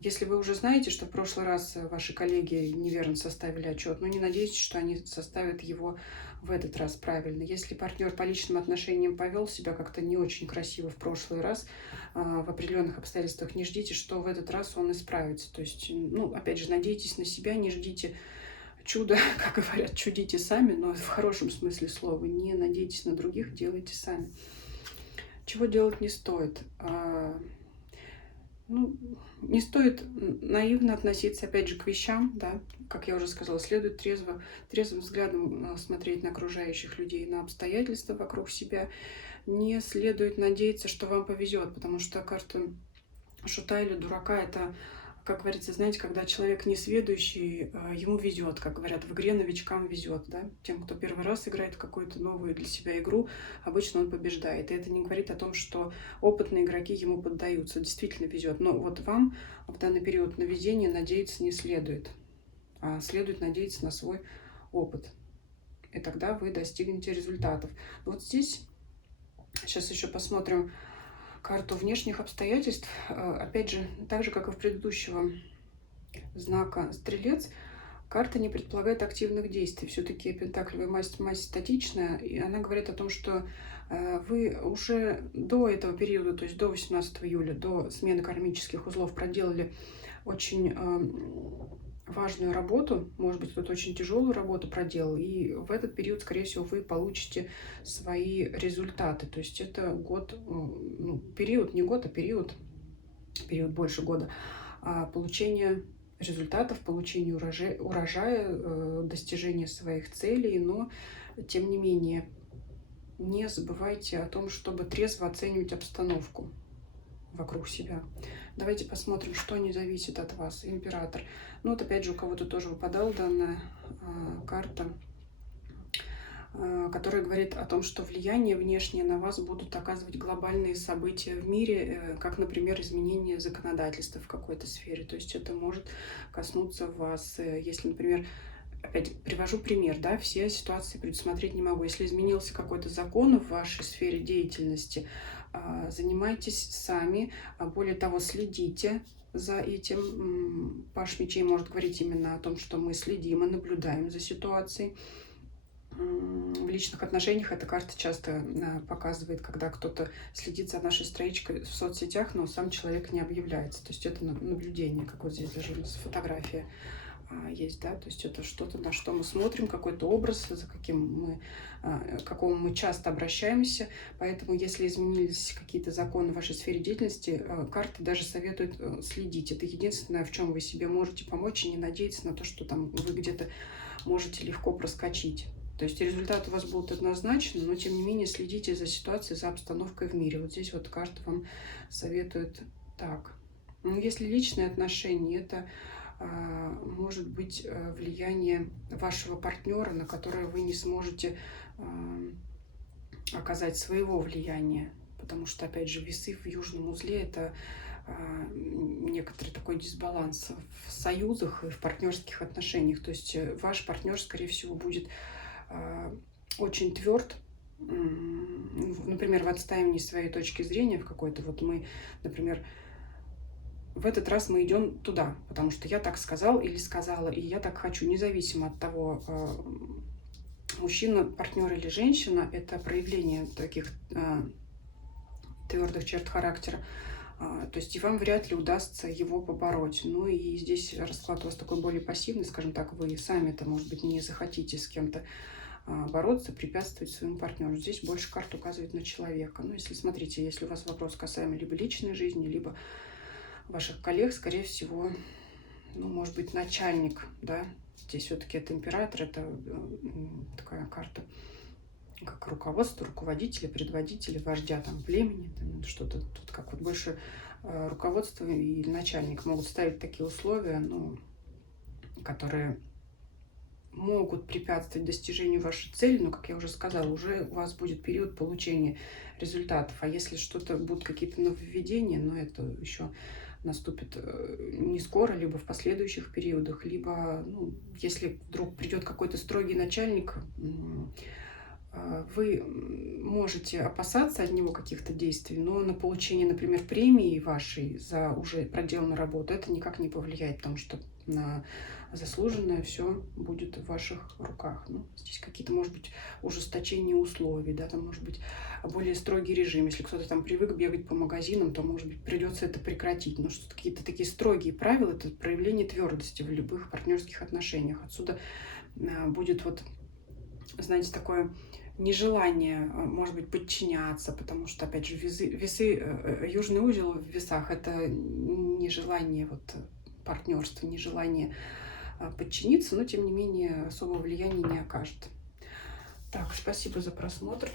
Если вы уже знаете, что в прошлый раз ваши коллеги неверно составили отчет, но не надейтесь, что они составят его в этот раз правильно. Если партнер по личным отношениям повел себя как-то не очень красиво в прошлый раз, в определенных обстоятельствах, не ждите, что в этот раз он исправится. То есть, ну, опять же, надейтесь на себя, не ждите чудо, как говорят, чудите сами, но в хорошем смысле слова. Не надейтесь на других, делайте сами. Чего делать не стоит? Ну, не стоит наивно относиться, опять же, к вещам, да, как я уже сказала, следует трезвым взглядом смотреть на окружающих людей, на обстоятельства вокруг себя. Не следует надеяться, что вам повезет, потому что карта шута или дурака — это, как говорится, знаете, когда человек несведущий, ему везет, как говорят, в игре новичкам везет, да? Тем, кто первый раз играет в какую-то новую для себя игру, обычно он побеждает. И это не говорит о том, что опытные игроки ему поддаются. Действительно везет. Но вот вам в данный период на везение надеяться не следует, а следует надеяться на свой опыт. И тогда вы достигнете результатов. Вот здесь, сейчас еще посмотрим карту внешних обстоятельств. Опять же, так же, как и в предыдущего знака Стрелец, карта не предполагает активных действий. Все-таки пентаклевая масть статичная, и она говорит о том, что вы уже до этого периода, то есть до 18 июля, до смены кармических узлов проделали очень важную работу, может быть, кто-то очень тяжелую работу проделал, и в этот период, скорее всего, вы получите свои результаты. То есть это год, ну, период, не год, а период больше года, получения результатов, получения урожая, достижения своих целей, но, тем не менее, не забывайте о том, чтобы трезво оценивать обстановку вокруг себя. Давайте посмотрим, что не зависит от вас. Император. Ну вот опять же у кого-то тоже выпадала данная карта, которая говорит о том, что влияние внешнее на вас будут оказывать глобальные события в мире, как, например, изменение законодательства в какой-то сфере. То есть это может коснуться вас. Если, например, опять привожу пример, да, все ситуации предусмотреть не могу. Если изменился какой-то закон в вашей сфере деятельности, занимайтесь сами, более того, следите за этим. Паш мечей может говорить именно о том, что мы следим и наблюдаем за ситуацией. В личных отношениях эта карта часто показывает, когда кто-то следит за нашей страничкой в соцсетях, но сам человек не объявляется. То есть это наблюдение, как вот здесь даже у нас фотография есть, да, то есть это что-то, на что мы смотрим, какой-то образ, за к какому мы часто обращаемся. Поэтому, если изменились какие-то законы в вашей сфере деятельности, карты даже советуют следить. Это единственное, в чем вы себе можете помочь, и не надеяться на то, что там вы где-то можете легко проскочить. То есть результаты у вас будут однозначны, но тем не менее следите за ситуацией, за обстановкой в мире. Вот здесь вот карта вам советует так. Но если личные отношения, это может быть влияние вашего партнера, на которое вы не сможете оказать своего влияния. Потому что, опять же, весы в южном узле – это некоторый такой дисбаланс в союзах и в партнерских отношениях. То есть ваш партнер, скорее всего, будет очень тверд, например, в отстаивании своей точки зрения в какой-то. Вот мы, например, в этот раз мы идем туда, потому что я так сказал или сказала, и я так хочу, независимо от того, мужчина, партнер или женщина, это проявление таких твердых черт характера. То есть и вам вряд ли удастся его побороть. Ну и здесь расклад у вас такой более пассивный, скажем так, вы сами-то, может быть, не захотите с кем-то бороться, препятствовать своему партнеру. Здесь больше карт указывает на человека. Ну, если смотрите, если у вас вопрос касаемо либо личной жизни, либо ваших коллег, скорее всего, ну, может быть, начальник, да, здесь все-таки это император, это такая карта как руководство, руководителя, предводителя, вождя там племени, что-то тут как вот больше руководство и начальник могут ставить такие условия, ну, которые могут препятствовать достижению вашей цели, но, как я уже сказала, уже у вас будет период получения результатов. А если что-то будут какие-то нововведения, но это еще наступит не скоро, либо в последующих периодах, либо, ну, если вдруг придет какой-то строгий начальник, вы можете опасаться от него каких-то действий, но на получение, например, премии вашей за уже проделанную работу это никак не повлияет, потому что на заслуженное все будет в ваших руках. Ну, здесь какие-то, может быть, ужесточения условий, да, там может быть более строгий режим. Если кто-то там привык бегать по магазинам, то, может быть, придется это прекратить. Но что какие-то такие строгие правила, это проявление твердости в любых партнерских отношениях. Отсюда будет вот, знаете, такое нежелание, может быть, подчиняться, потому что, опять же, южный узел в весах – это нежелание вот партнерства, нежелание подчиниться, но, тем не менее, особого влияния не окажет. Так, спасибо за просмотр,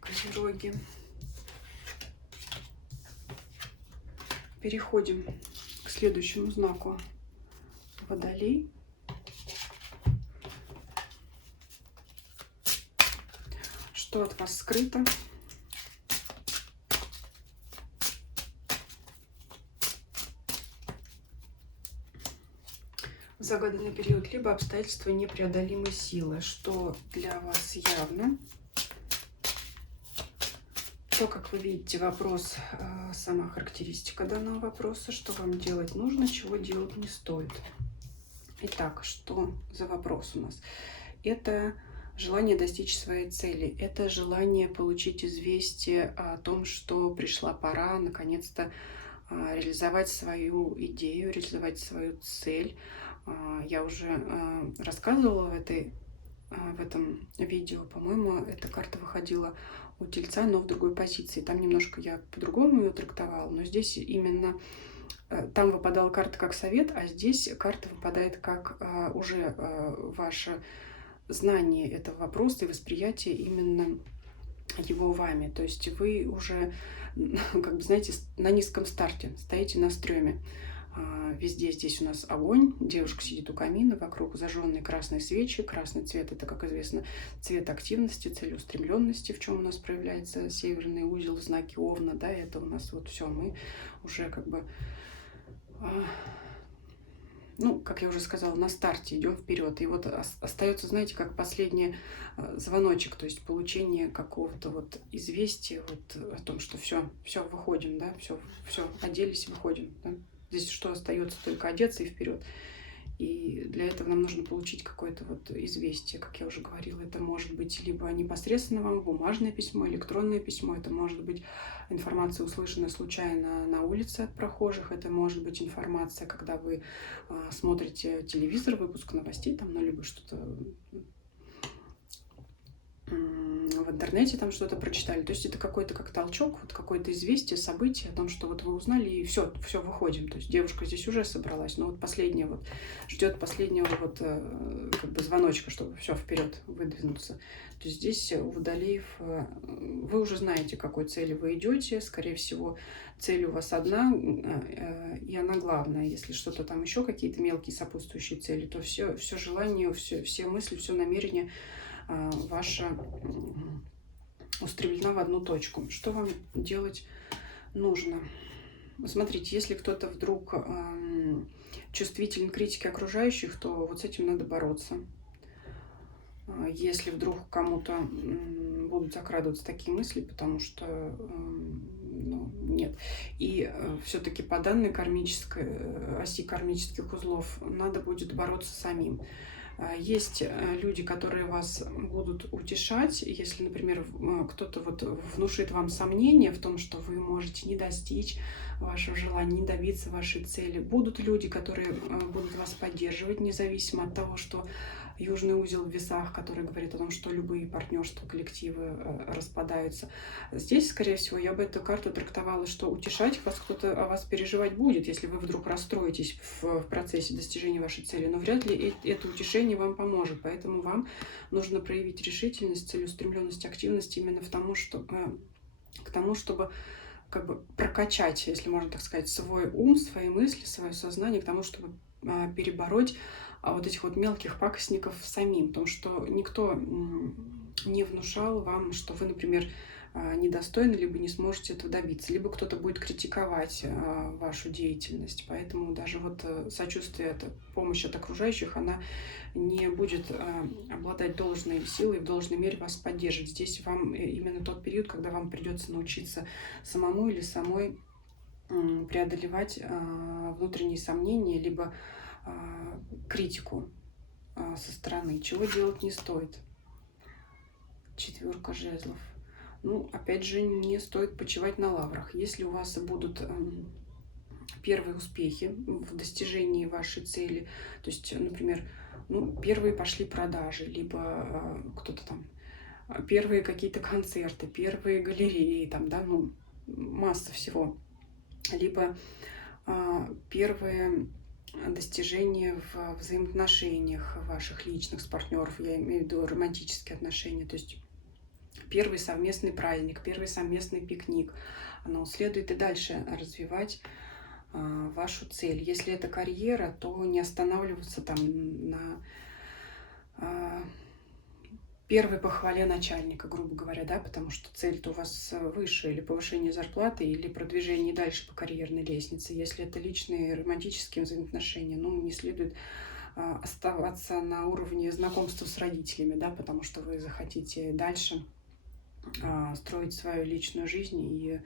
козероги. Переходим к следующему знаку. Водолей. Что от вас скрыто? В загаданный период, либо обстоятельства непреодолимой силы, что для вас явно. То, как вы видите, вопрос, сама характеристика данного вопроса, что вам делать нужно, чего делать не стоит. Итак, что за вопрос у нас? Это желание достичь своей цели, это желание получить известие о том, что пришла пора наконец-то реализовать свою идею, реализовать свою цель. Я уже рассказывала в этом видео, по-моему, эта карта выходила у Тельца, но в другой позиции. Там немножко я по-другому ее трактовала, но здесь именно там выпадала карта как совет, а здесь карта выпадает как уже ваше знание этого вопроса и восприятие именно его вами. То есть вы уже, как бы, знаете, на низком старте, стоите на стреме. Везде здесь у нас огонь, девушка сидит у камина, вокруг зажженные красные свечи. Красный цвет – это, как известно, цвет активности, целеустремленности, в чем у нас проявляется северный узел в знаке Овна, да, это у нас вот все, мы уже как бы ну, как я уже сказала, на старте идем вперед. И вот остается, знаете, как последний звоночек, то есть получение какого-то вот известия вот о том, что все, выходим, да, все, оделись, выходим, да. Здесь что остается, только одеться и вперед. И для этого нам нужно получить какое-то вот известие, как я уже говорила. Это может быть либо непосредственно вам бумажное письмо, электронное письмо, это может быть информация, услышанная случайно на улице от прохожих, это может быть информация, когда вы смотрите телевизор, выпуск новостей, там, ну, либо что-то в интернете там что-то прочитали. То есть это какой-то как толчок, вот какое-то известие, событие о том, что вот вы узнали, и все, выходим. То есть девушка здесь уже собралась, но вот последняя вот ждет последнего вот как бы звоночка, чтобы все вперед выдвинуться. То есть здесь у водолеев вы уже знаете, к какой цели вы идете. Скорее всего, цель у вас одна, и она главная. Если что-то там еще, какие-то мелкие сопутствующие цели, то все желания, все мысли, все намерения ваша устремлена в одну точку. Что вам делать нужно? Смотрите, если кто-то вдруг чувствителен к критике окружающих, то вот с этим надо бороться. Если вдруг кому-то будут закрадываться такие мысли, потому что ну, нет. И все-таки по данной кармической оси кармических узлов надо будет бороться самим. Есть люди, которые вас будут утешать, если, например, кто-то вот внушит вам сомнения в том, что вы можете не достичь вашего желания, не добиться вашей цели. Будут люди, которые будут вас поддерживать, независимо от того, что южный узел в весах, который говорит о том, что любые партнерства, коллективы распадаются. Здесь, скорее всего, я бы эту карту трактовала, что утешать вас кто-то о вас переживать будет, если вы вдруг расстроитесь в процессе достижения вашей цели, но вряд ли это утешение вам поможет. Поэтому вам нужно проявить решительность, целеустремленность, активность именно к тому, чтобы как бы прокачать, если можно так сказать, свой ум, свои мысли, свое сознание к тому, чтобы перебороть вот этих вот мелких пакостников самим, потому что никто не внушал вам, что вы, например, недостойны, либо не сможете этого добиться, либо кто-то будет критиковать вашу деятельность. Поэтому даже вот сочувствие, помощь от окружающих, она не будет обладать должной силой, в должной мере вас поддерживать. Здесь вам именно тот период, когда вам придется научиться самому или самой преодолевать внутренние сомнения, либо критику со стороны. Чего делать не стоит. 4 жезлов. Ну, опять же, не стоит почивать на лаврах. Если у вас будут первые успехи в достижении вашей цели, то есть, например, ну, первые пошли продажи, либо кто-то там, первые какие-то концерты, первые галереи, там, да, ну, масса всего. Либо первые достижения в взаимоотношениях ваших личных с партнеров, я имею в виду романтические отношения, то есть первый совместный праздник, первый совместный пикник, оно следует и дальше развивать вашу цель. Если это карьера, то не останавливаться там на первой похвале начальника, грубо говоря, да, потому что цель-то у вас выше, или повышение зарплаты, или продвижение дальше по карьерной лестнице. Если это личные романтические взаимоотношения, ну, не следует оставаться на уровне знакомства с родителями, да, потому что вы захотите дальше строить свою личную жизнь и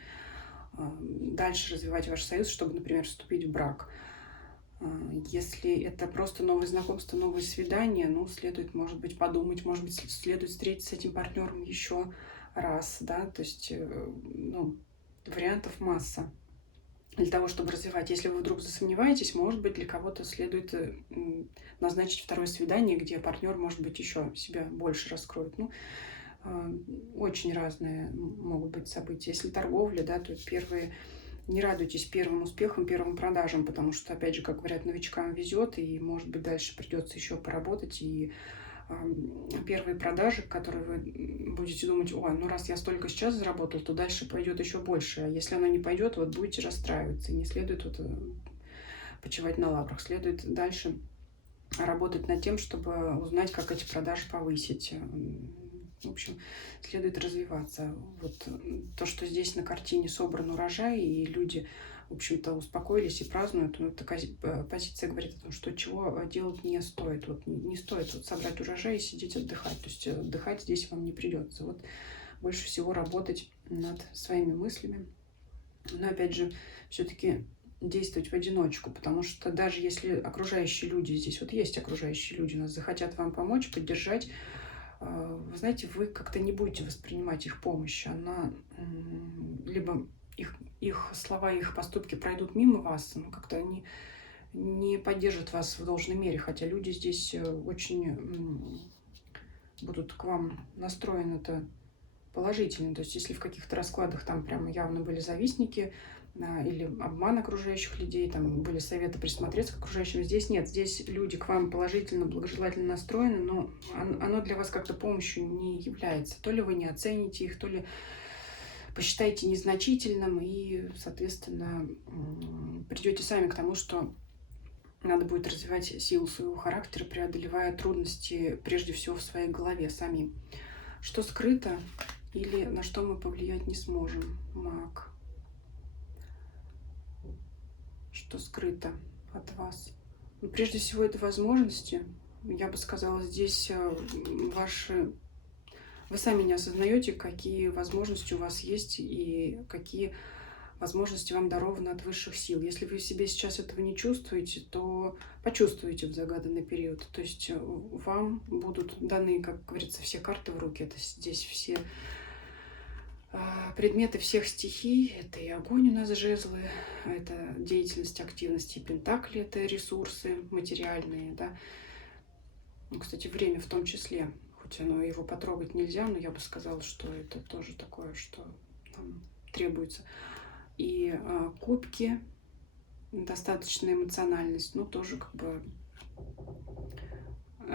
дальше развивать ваш союз, чтобы, например, вступить в брак. Если это просто новые знакомства, новые свидания, ну, следует, может быть, подумать, может быть, следует встретиться с этим партнером еще раз, да, то есть, ну, вариантов масса для того, чтобы развивать. Если вы вдруг засомневаетесь, может быть, для кого-то следует назначить второе свидание, где партнер, может быть, еще себя больше раскроет. Ну, очень разные могут быть события. Если торговля, да, то первые... Не радуйтесь первым успехам, первым продажам, потому что, опять же, как говорят, новичкам везет, и, может быть, дальше придется еще поработать. И первые продажи, которые вы будете думать, ой, ну раз я столько сейчас заработал, то дальше пойдет еще больше. А если оно не пойдет, вот будете расстраиваться. И не следует вот почивать на лаврах. Следует дальше работать над тем, чтобы узнать, как эти продажи повысить. В общем, следует развиваться. Вот то, что здесь на картине собран урожай, и люди в общем-то, успокоились и празднуют. Но такая позиция говорит о том, что чего делать не стоит. Вот не стоит вот собрать урожай и сидеть отдыхать. То есть отдыхать здесь вам не придется. Вот больше всего работать над своими мыслями. Но опять же, все-таки действовать в одиночку, потому что даже если окружающие люди, здесь вот есть окружающие люди, нас захотят вам помочь, поддержать, вы знаете, вы как-то не будете воспринимать их помощь. Она либо их слова, их поступки пройдут мимо вас, но как-то они не поддержат вас в должной мере, хотя люди здесь очень будут к вам настроены-то положительно. То есть если в каких-то раскладах там прямо явно были завистники или обман окружающих людей, там были советы присмотреться к окружающим, здесь нет. Здесь люди к вам положительно, благожелательно настроены, но оно для вас как-то помощью не является. То ли вы не оцените их, то ли посчитаете незначительным и, соответственно, придете сами к тому, что надо будет развивать силу своего характера, преодолевая трудности прежде всего в своей голове самим. Что скрыто или на что мы повлиять не сможем? Маг. Что скрыто от вас? Ну, прежде всего, это возможности. Я бы сказала, здесь ваши... Вы сами не осознаете, какие возможности у вас есть и какие возможности вам дарованы от высших сил. Если вы в себе сейчас этого не чувствуете, то почувствуете в загаданный период. То есть вам будут даны, как говорится, все карты в руки. Это здесь все предметы всех стихий. Это и огонь у нас жезлы, это деятельность, активность, и пентакли, это ресурсы материальные, да. Ну, кстати, время в том числе, хоть оно его потрогать нельзя, но я бы сказала, что это тоже такое, что нам требуется. И кубки, достаточная эмоциональность, ну, тоже как бы,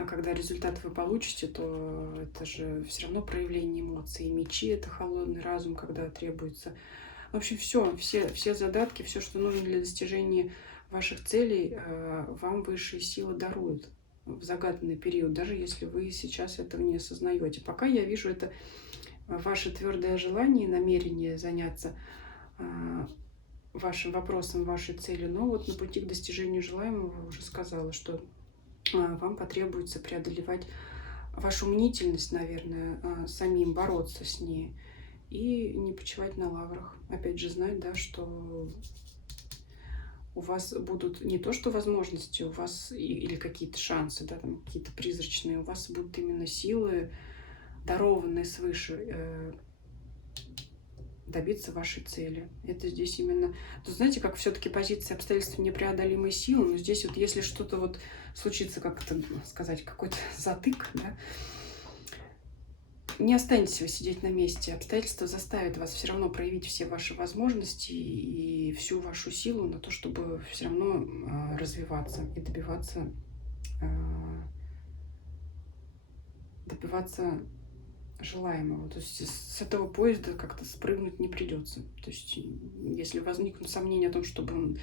когда результат вы получите, то это же все равно проявление эмоций. И мечи — это холодный разум, когда требуется. В общем, все задатки, все, что нужно для достижения ваших целей, вам высшие силы даруют в загаданный период, даже если вы сейчас этого не осознаете. Пока я вижу это ваше твердое желание, намерение заняться вашим вопросом, вашей целью. Но вот на пути к достижению желаемого уже сказала, что вам потребуется преодолевать вашу мнительность, наверное, самим бороться с ней и не почивать на лаврах. Опять же, знать, да, что у вас будут не то что возможности, у вас или какие-то шансы, да, там какие-то призрачные, у вас будут именно силы, дарованные свыше, добиться вашей цели. Это здесь именно... То знаете, как все-таки позиция обстоятельств непреодолимой силы, но здесь вот если что-то вот случится, как это сказать, какой-то затык, да, не останетесь вы сидеть на месте. Обстоятельства заставят вас все равно проявить все ваши возможности и всю вашу силу на то, чтобы все равно развиваться и добиваться желаемого. То есть с этого поезда как-то спрыгнуть не придется. То есть если возникнут сомнения о том, чтобы он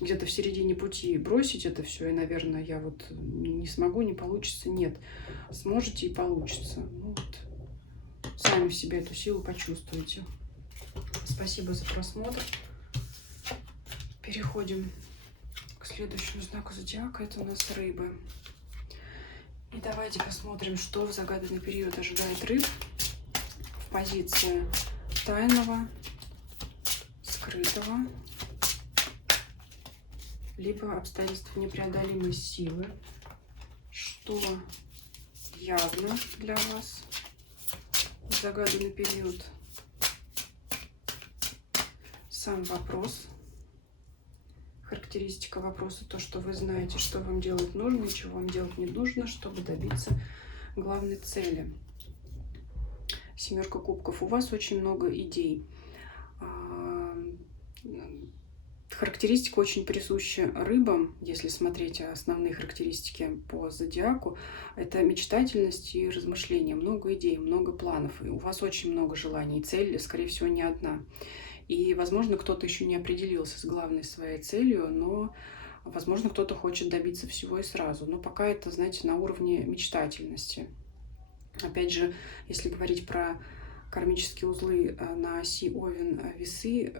где-то в середине пути бросить это все, и, наверное, я вот не смогу, не получится, нет. Сможете и получится. Ну, вот. Сами в себе эту силу почувствуете. Спасибо за просмотр. Переходим к следующему знаку зодиака. Это у нас рыбы. И давайте посмотрим, что в загаданный период ожидает рыб в позиции тайного, скрытого, либо обстоятельств непреодолимой силы. Что явно для вас в загаданный период? Сам вопрос. Характеристика вопроса: то, что вы знаете, что вам делать нужно и чего вам делать не нужно, чтобы добиться главной цели. Семерка кубков. У вас очень много идей. Характеристика очень присуща рыбам, если смотреть основные характеристики по зодиаку. Это мечтательность и размышления. Много идей, много планов. И у вас очень много желаний. Цель, скорее всего, не одна. И, возможно, кто-то еще не определился с главной своей целью, но, возможно, кто-то хочет добиться всего и сразу. Но пока это, знаете, на уровне мечтательности. Опять же, если говорить про кармические узлы на оси Овен-Весы,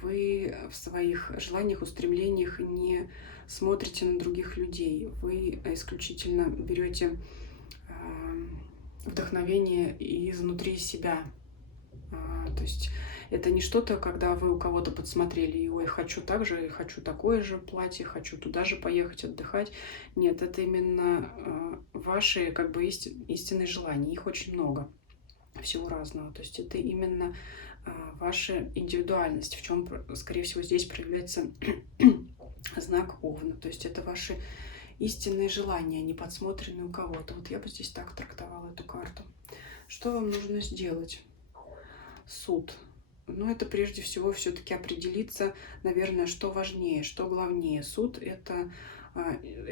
вы в своих желаниях, устремлениях не смотрите на других людей. Вы исключительно берете вдохновение изнутри себя. То есть это не что-то, когда вы у кого-то подсмотрели, и ой, хочу так же, хочу такое же платье, хочу туда же поехать отдыхать. Нет, это именно ваши как бы истинные желания. Их очень много, всего разного. То есть это именно ваша индивидуальность, в чем, скорее всего, здесь проявляется знак Овна. То есть это ваши истинные желания, не подсмотренные у кого-то. Вот я бы здесь так трактовала эту карту. Что вам нужно сделать? Суд. Но это прежде всего все-таки определиться, наверное, что важнее, что главнее. Суд это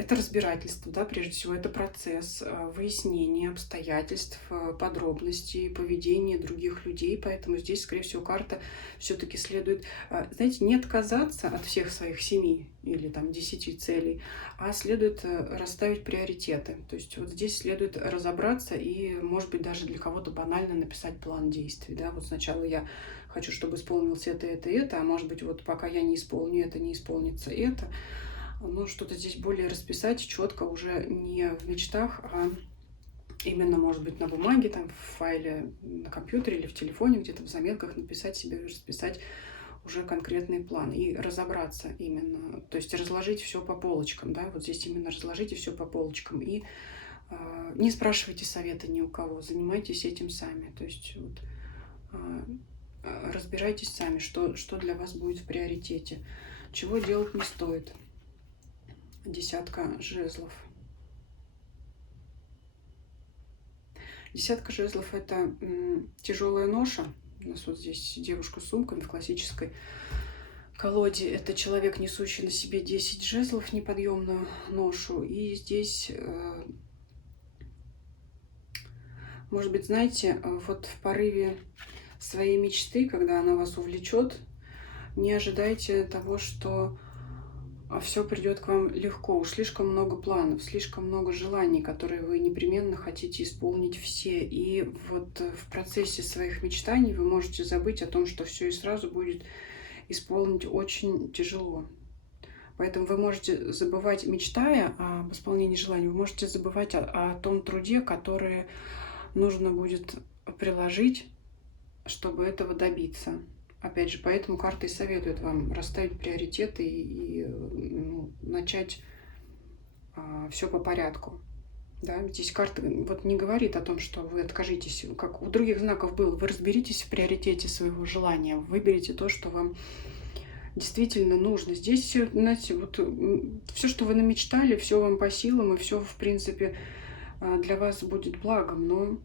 разбирательство, да, прежде всего, это процесс выяснения обстоятельств, подробностей, поведения других людей. Поэтому здесь, скорее всего, карта все-таки следует, знаете, не отказаться от всех своих 7 или там 10 целей, а следует расставить приоритеты. То есть вот здесь следует разобраться и, может быть, даже для кого-то банально написать план действий. Да? Вот сначала я хочу, чтобы исполнилось это, а может быть, вот пока я не исполню это, не исполнится это. Ну, что-то здесь более расписать четко, уже не в мечтах, а именно, может быть, на бумаге, там, в файле на компьютере или в телефоне, где-то в заметках написать себе, расписать уже конкретные планы и разобраться именно, то есть разложить все по полочкам, да, вот здесь именно разложите все по полочкам и не спрашивайте совета ни у кого, занимайтесь этим сами, то есть вот, разбирайтесь сами, что для вас будет в приоритете, чего делать не стоит. 10 жезлов. 10 жезлов — это тяжелая ноша. У нас вот здесь девушка с сумками в классической колоде. Это человек, несущий на себе 10 жезлов, неподъемную ношу. И здесь, может быть, знаете, вот в порыве своей мечты, когда она вас увлечет, не ожидайте того, что все придет к вам легко. Уж слишком много планов, слишком много желаний, которые вы непременно хотите исполнить все. И вот в процессе своих мечтаний вы можете забыть о том, что все и сразу будет исполнить очень тяжело. Поэтому вы можете забывать, мечтая об исполнении желаний, вы можете забывать о том труде, который нужно будет приложить, чтобы этого добиться. Опять же, поэтому карты советуют вам расставить приоритеты и начать все по порядку. Да? Здесь карта вот не говорит о том, что вы откажитесь, как у других знаков было, вы разберитесь в приоритете своего желания, выберите то, что вам действительно нужно. Здесь, знаете, вот все, что вы намечтали, все вам по силам, и все, в принципе, для вас будет благом, но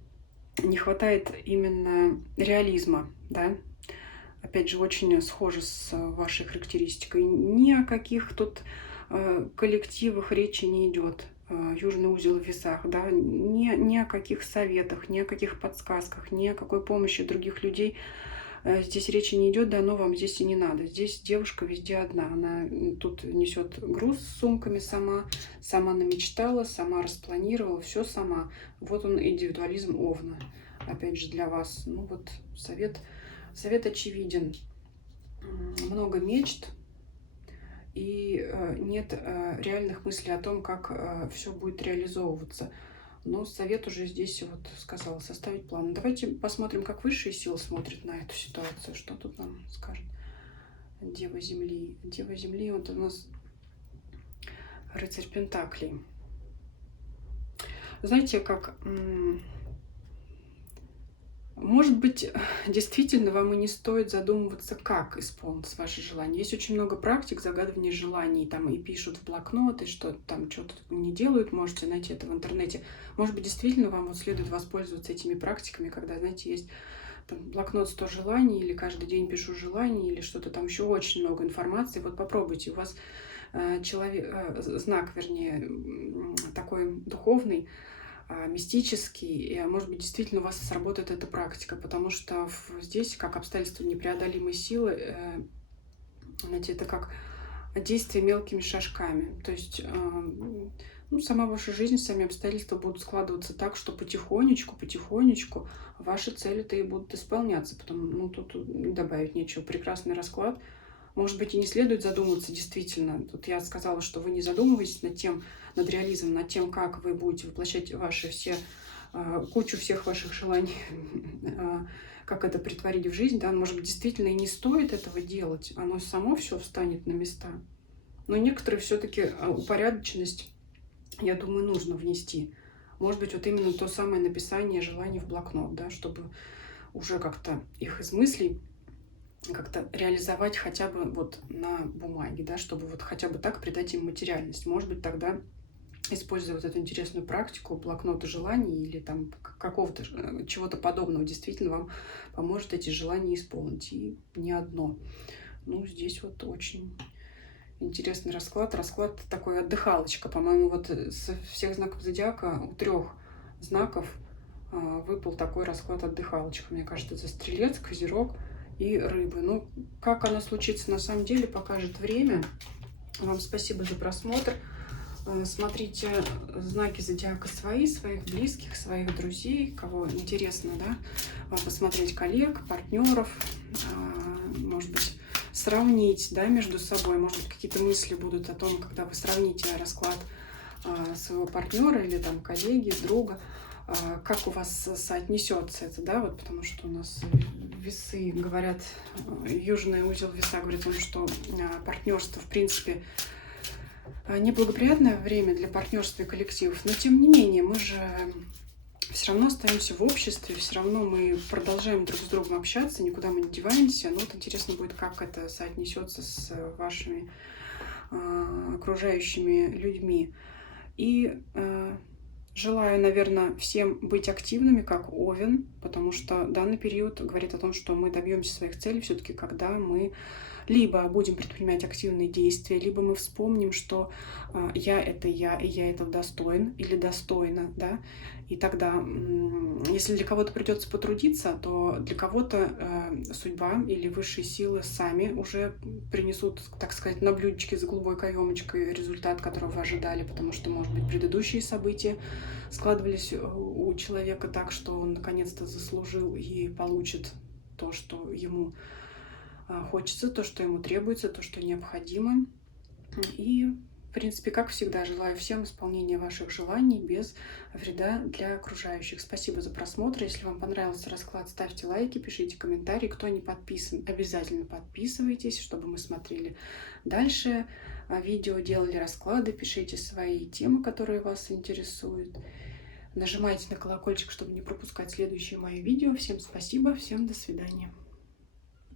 не хватает именно реализма, да? Опять же, очень схоже с вашей характеристикой. Ни о каких тут коллективах речи не идет. Южный узел в весах, да, ни о каких советах, ни о каких подсказках, ни о какой помощи других людей здесь речи не идет, да, но вам здесь и не надо. Здесь девушка везде одна. Она тут несет груз с сумками сама намечтала, сама распланировала, все сама. Вот он, индивидуализм Овна. Опять же, для вас. Ну вот, совет очевиден. Много мечт и нет реальных мыслей о том, как все будет реализовываться. Но совет уже здесь вот сказала, составить план. Давайте посмотрим, как высшие силы смотрят на эту ситуацию. Что тут нам скажет Дева Земли? Дева Земли, вот у нас рыцарь Пентаклей. Знаете, как... Может быть, действительно, вам и не стоит задумываться, как исполнить ваши желания. Есть очень много практик загадывания желаний, там и пишут в блокноты, что там что-то не делают, можете найти это в интернете. Может быть, действительно, вам вот следует воспользоваться этими практиками, когда, знаете, есть там, блокнот 100 желаний, или каждый день пишу желания, или что-то там еще очень много информации. Вот попробуйте, у вас знак, вернее, такой духовный, мистический, и, может быть, действительно у вас сработает эта практика, потому что здесь, как обстоятельства непреодолимой силы, знаете, это как действие мелкими шажками. То есть Ну, сама ваша жизнь, сами обстоятельства будут складываться так, что потихонечку ваши цели-то и будут исполняться. Потом, ну, тут добавить нечего. Прекрасный расклад. Может быть, и не следует задумываться действительно. Тут я сказала, что вы не задумываетесь над тем, над реализмом, над тем, как вы будете воплощать ваши все, кучу всех ваших желаний, как это притворить в жизнь, да, может быть, действительно и не стоит этого делать, оно само все встанет на места. Но некоторые все-таки упорядоченность, я думаю, нужно внести. Может быть, вот именно то самое написание желаний в блокнот, да, чтобы уже как-то их из мыслей как-то реализовать хотя бы вот на бумаге, да, чтобы вот хотя бы так придать им материальность. Может быть, тогда, используя вот эту интересную практику блокнота желаний или там какого-то чего-то подобного, действительно вам поможет эти желания исполнить. И не одно. Ну, здесь вот очень интересный расклад. Расклад такой отдыхалочка. По-моему, вот со всех знаков зодиака у 3 знаков выпал такой расклад отдыхалочка. Мне кажется, это Стрелец, Козерог и Рыбы. Ну, как оно случится на самом деле, покажет время. Вам спасибо за просмотр. Смотрите знаки зодиака свои, своих близких, своих друзей, кого интересно, да, посмотреть коллег, партнеров, может быть, сравнить, да, между собой. Может быть, какие-то мысли будут о том, когда вы сравните расклад своего партнера или там коллеги, друга, как у вас соотнесется это, да, вот потому что у нас весы говорят, южный узел веса говорит о том, что партнерство, в принципе, неблагоприятное время для партнерства и коллективов, но тем не менее мы же все равно остаемся в обществе, все равно мы продолжаем друг с другом общаться, никуда мы не деваемся. Ну вот интересно будет, как это соотнесется с вашими окружающими людьми. И желаю, наверное, всем быть активными, как Овен, потому что данный период говорит о том, что мы добьемся своих целей все-таки, когда мы либо будем предпринимать активные действия, либо мы вспомним, что я — это я, и я этого достоин или достойна, да, и тогда, если для кого-то придется потрудиться, то для кого-то судьба или высшие силы сами уже принесут, так сказать, на блюдечке с голубой каемочкой результат, которого вы ожидали, потому что, может быть, предыдущие события складывались у человека так, что он наконец-то заслужил и получит то, что ему хочется, то, что ему требуется, то, что необходимо. И, в принципе, как всегда, желаю всем исполнения ваших желаний без вреда для окружающих. Спасибо за просмотр. Если вам понравился расклад, ставьте лайки, пишите комментарии. Кто не подписан, обязательно подписывайтесь, чтобы мы смотрели дальше видео, делали расклады. Пишите свои темы, которые вас интересуют. Нажимайте на колокольчик, чтобы не пропускать следующие мои видео. Всем спасибо, всем до свидания.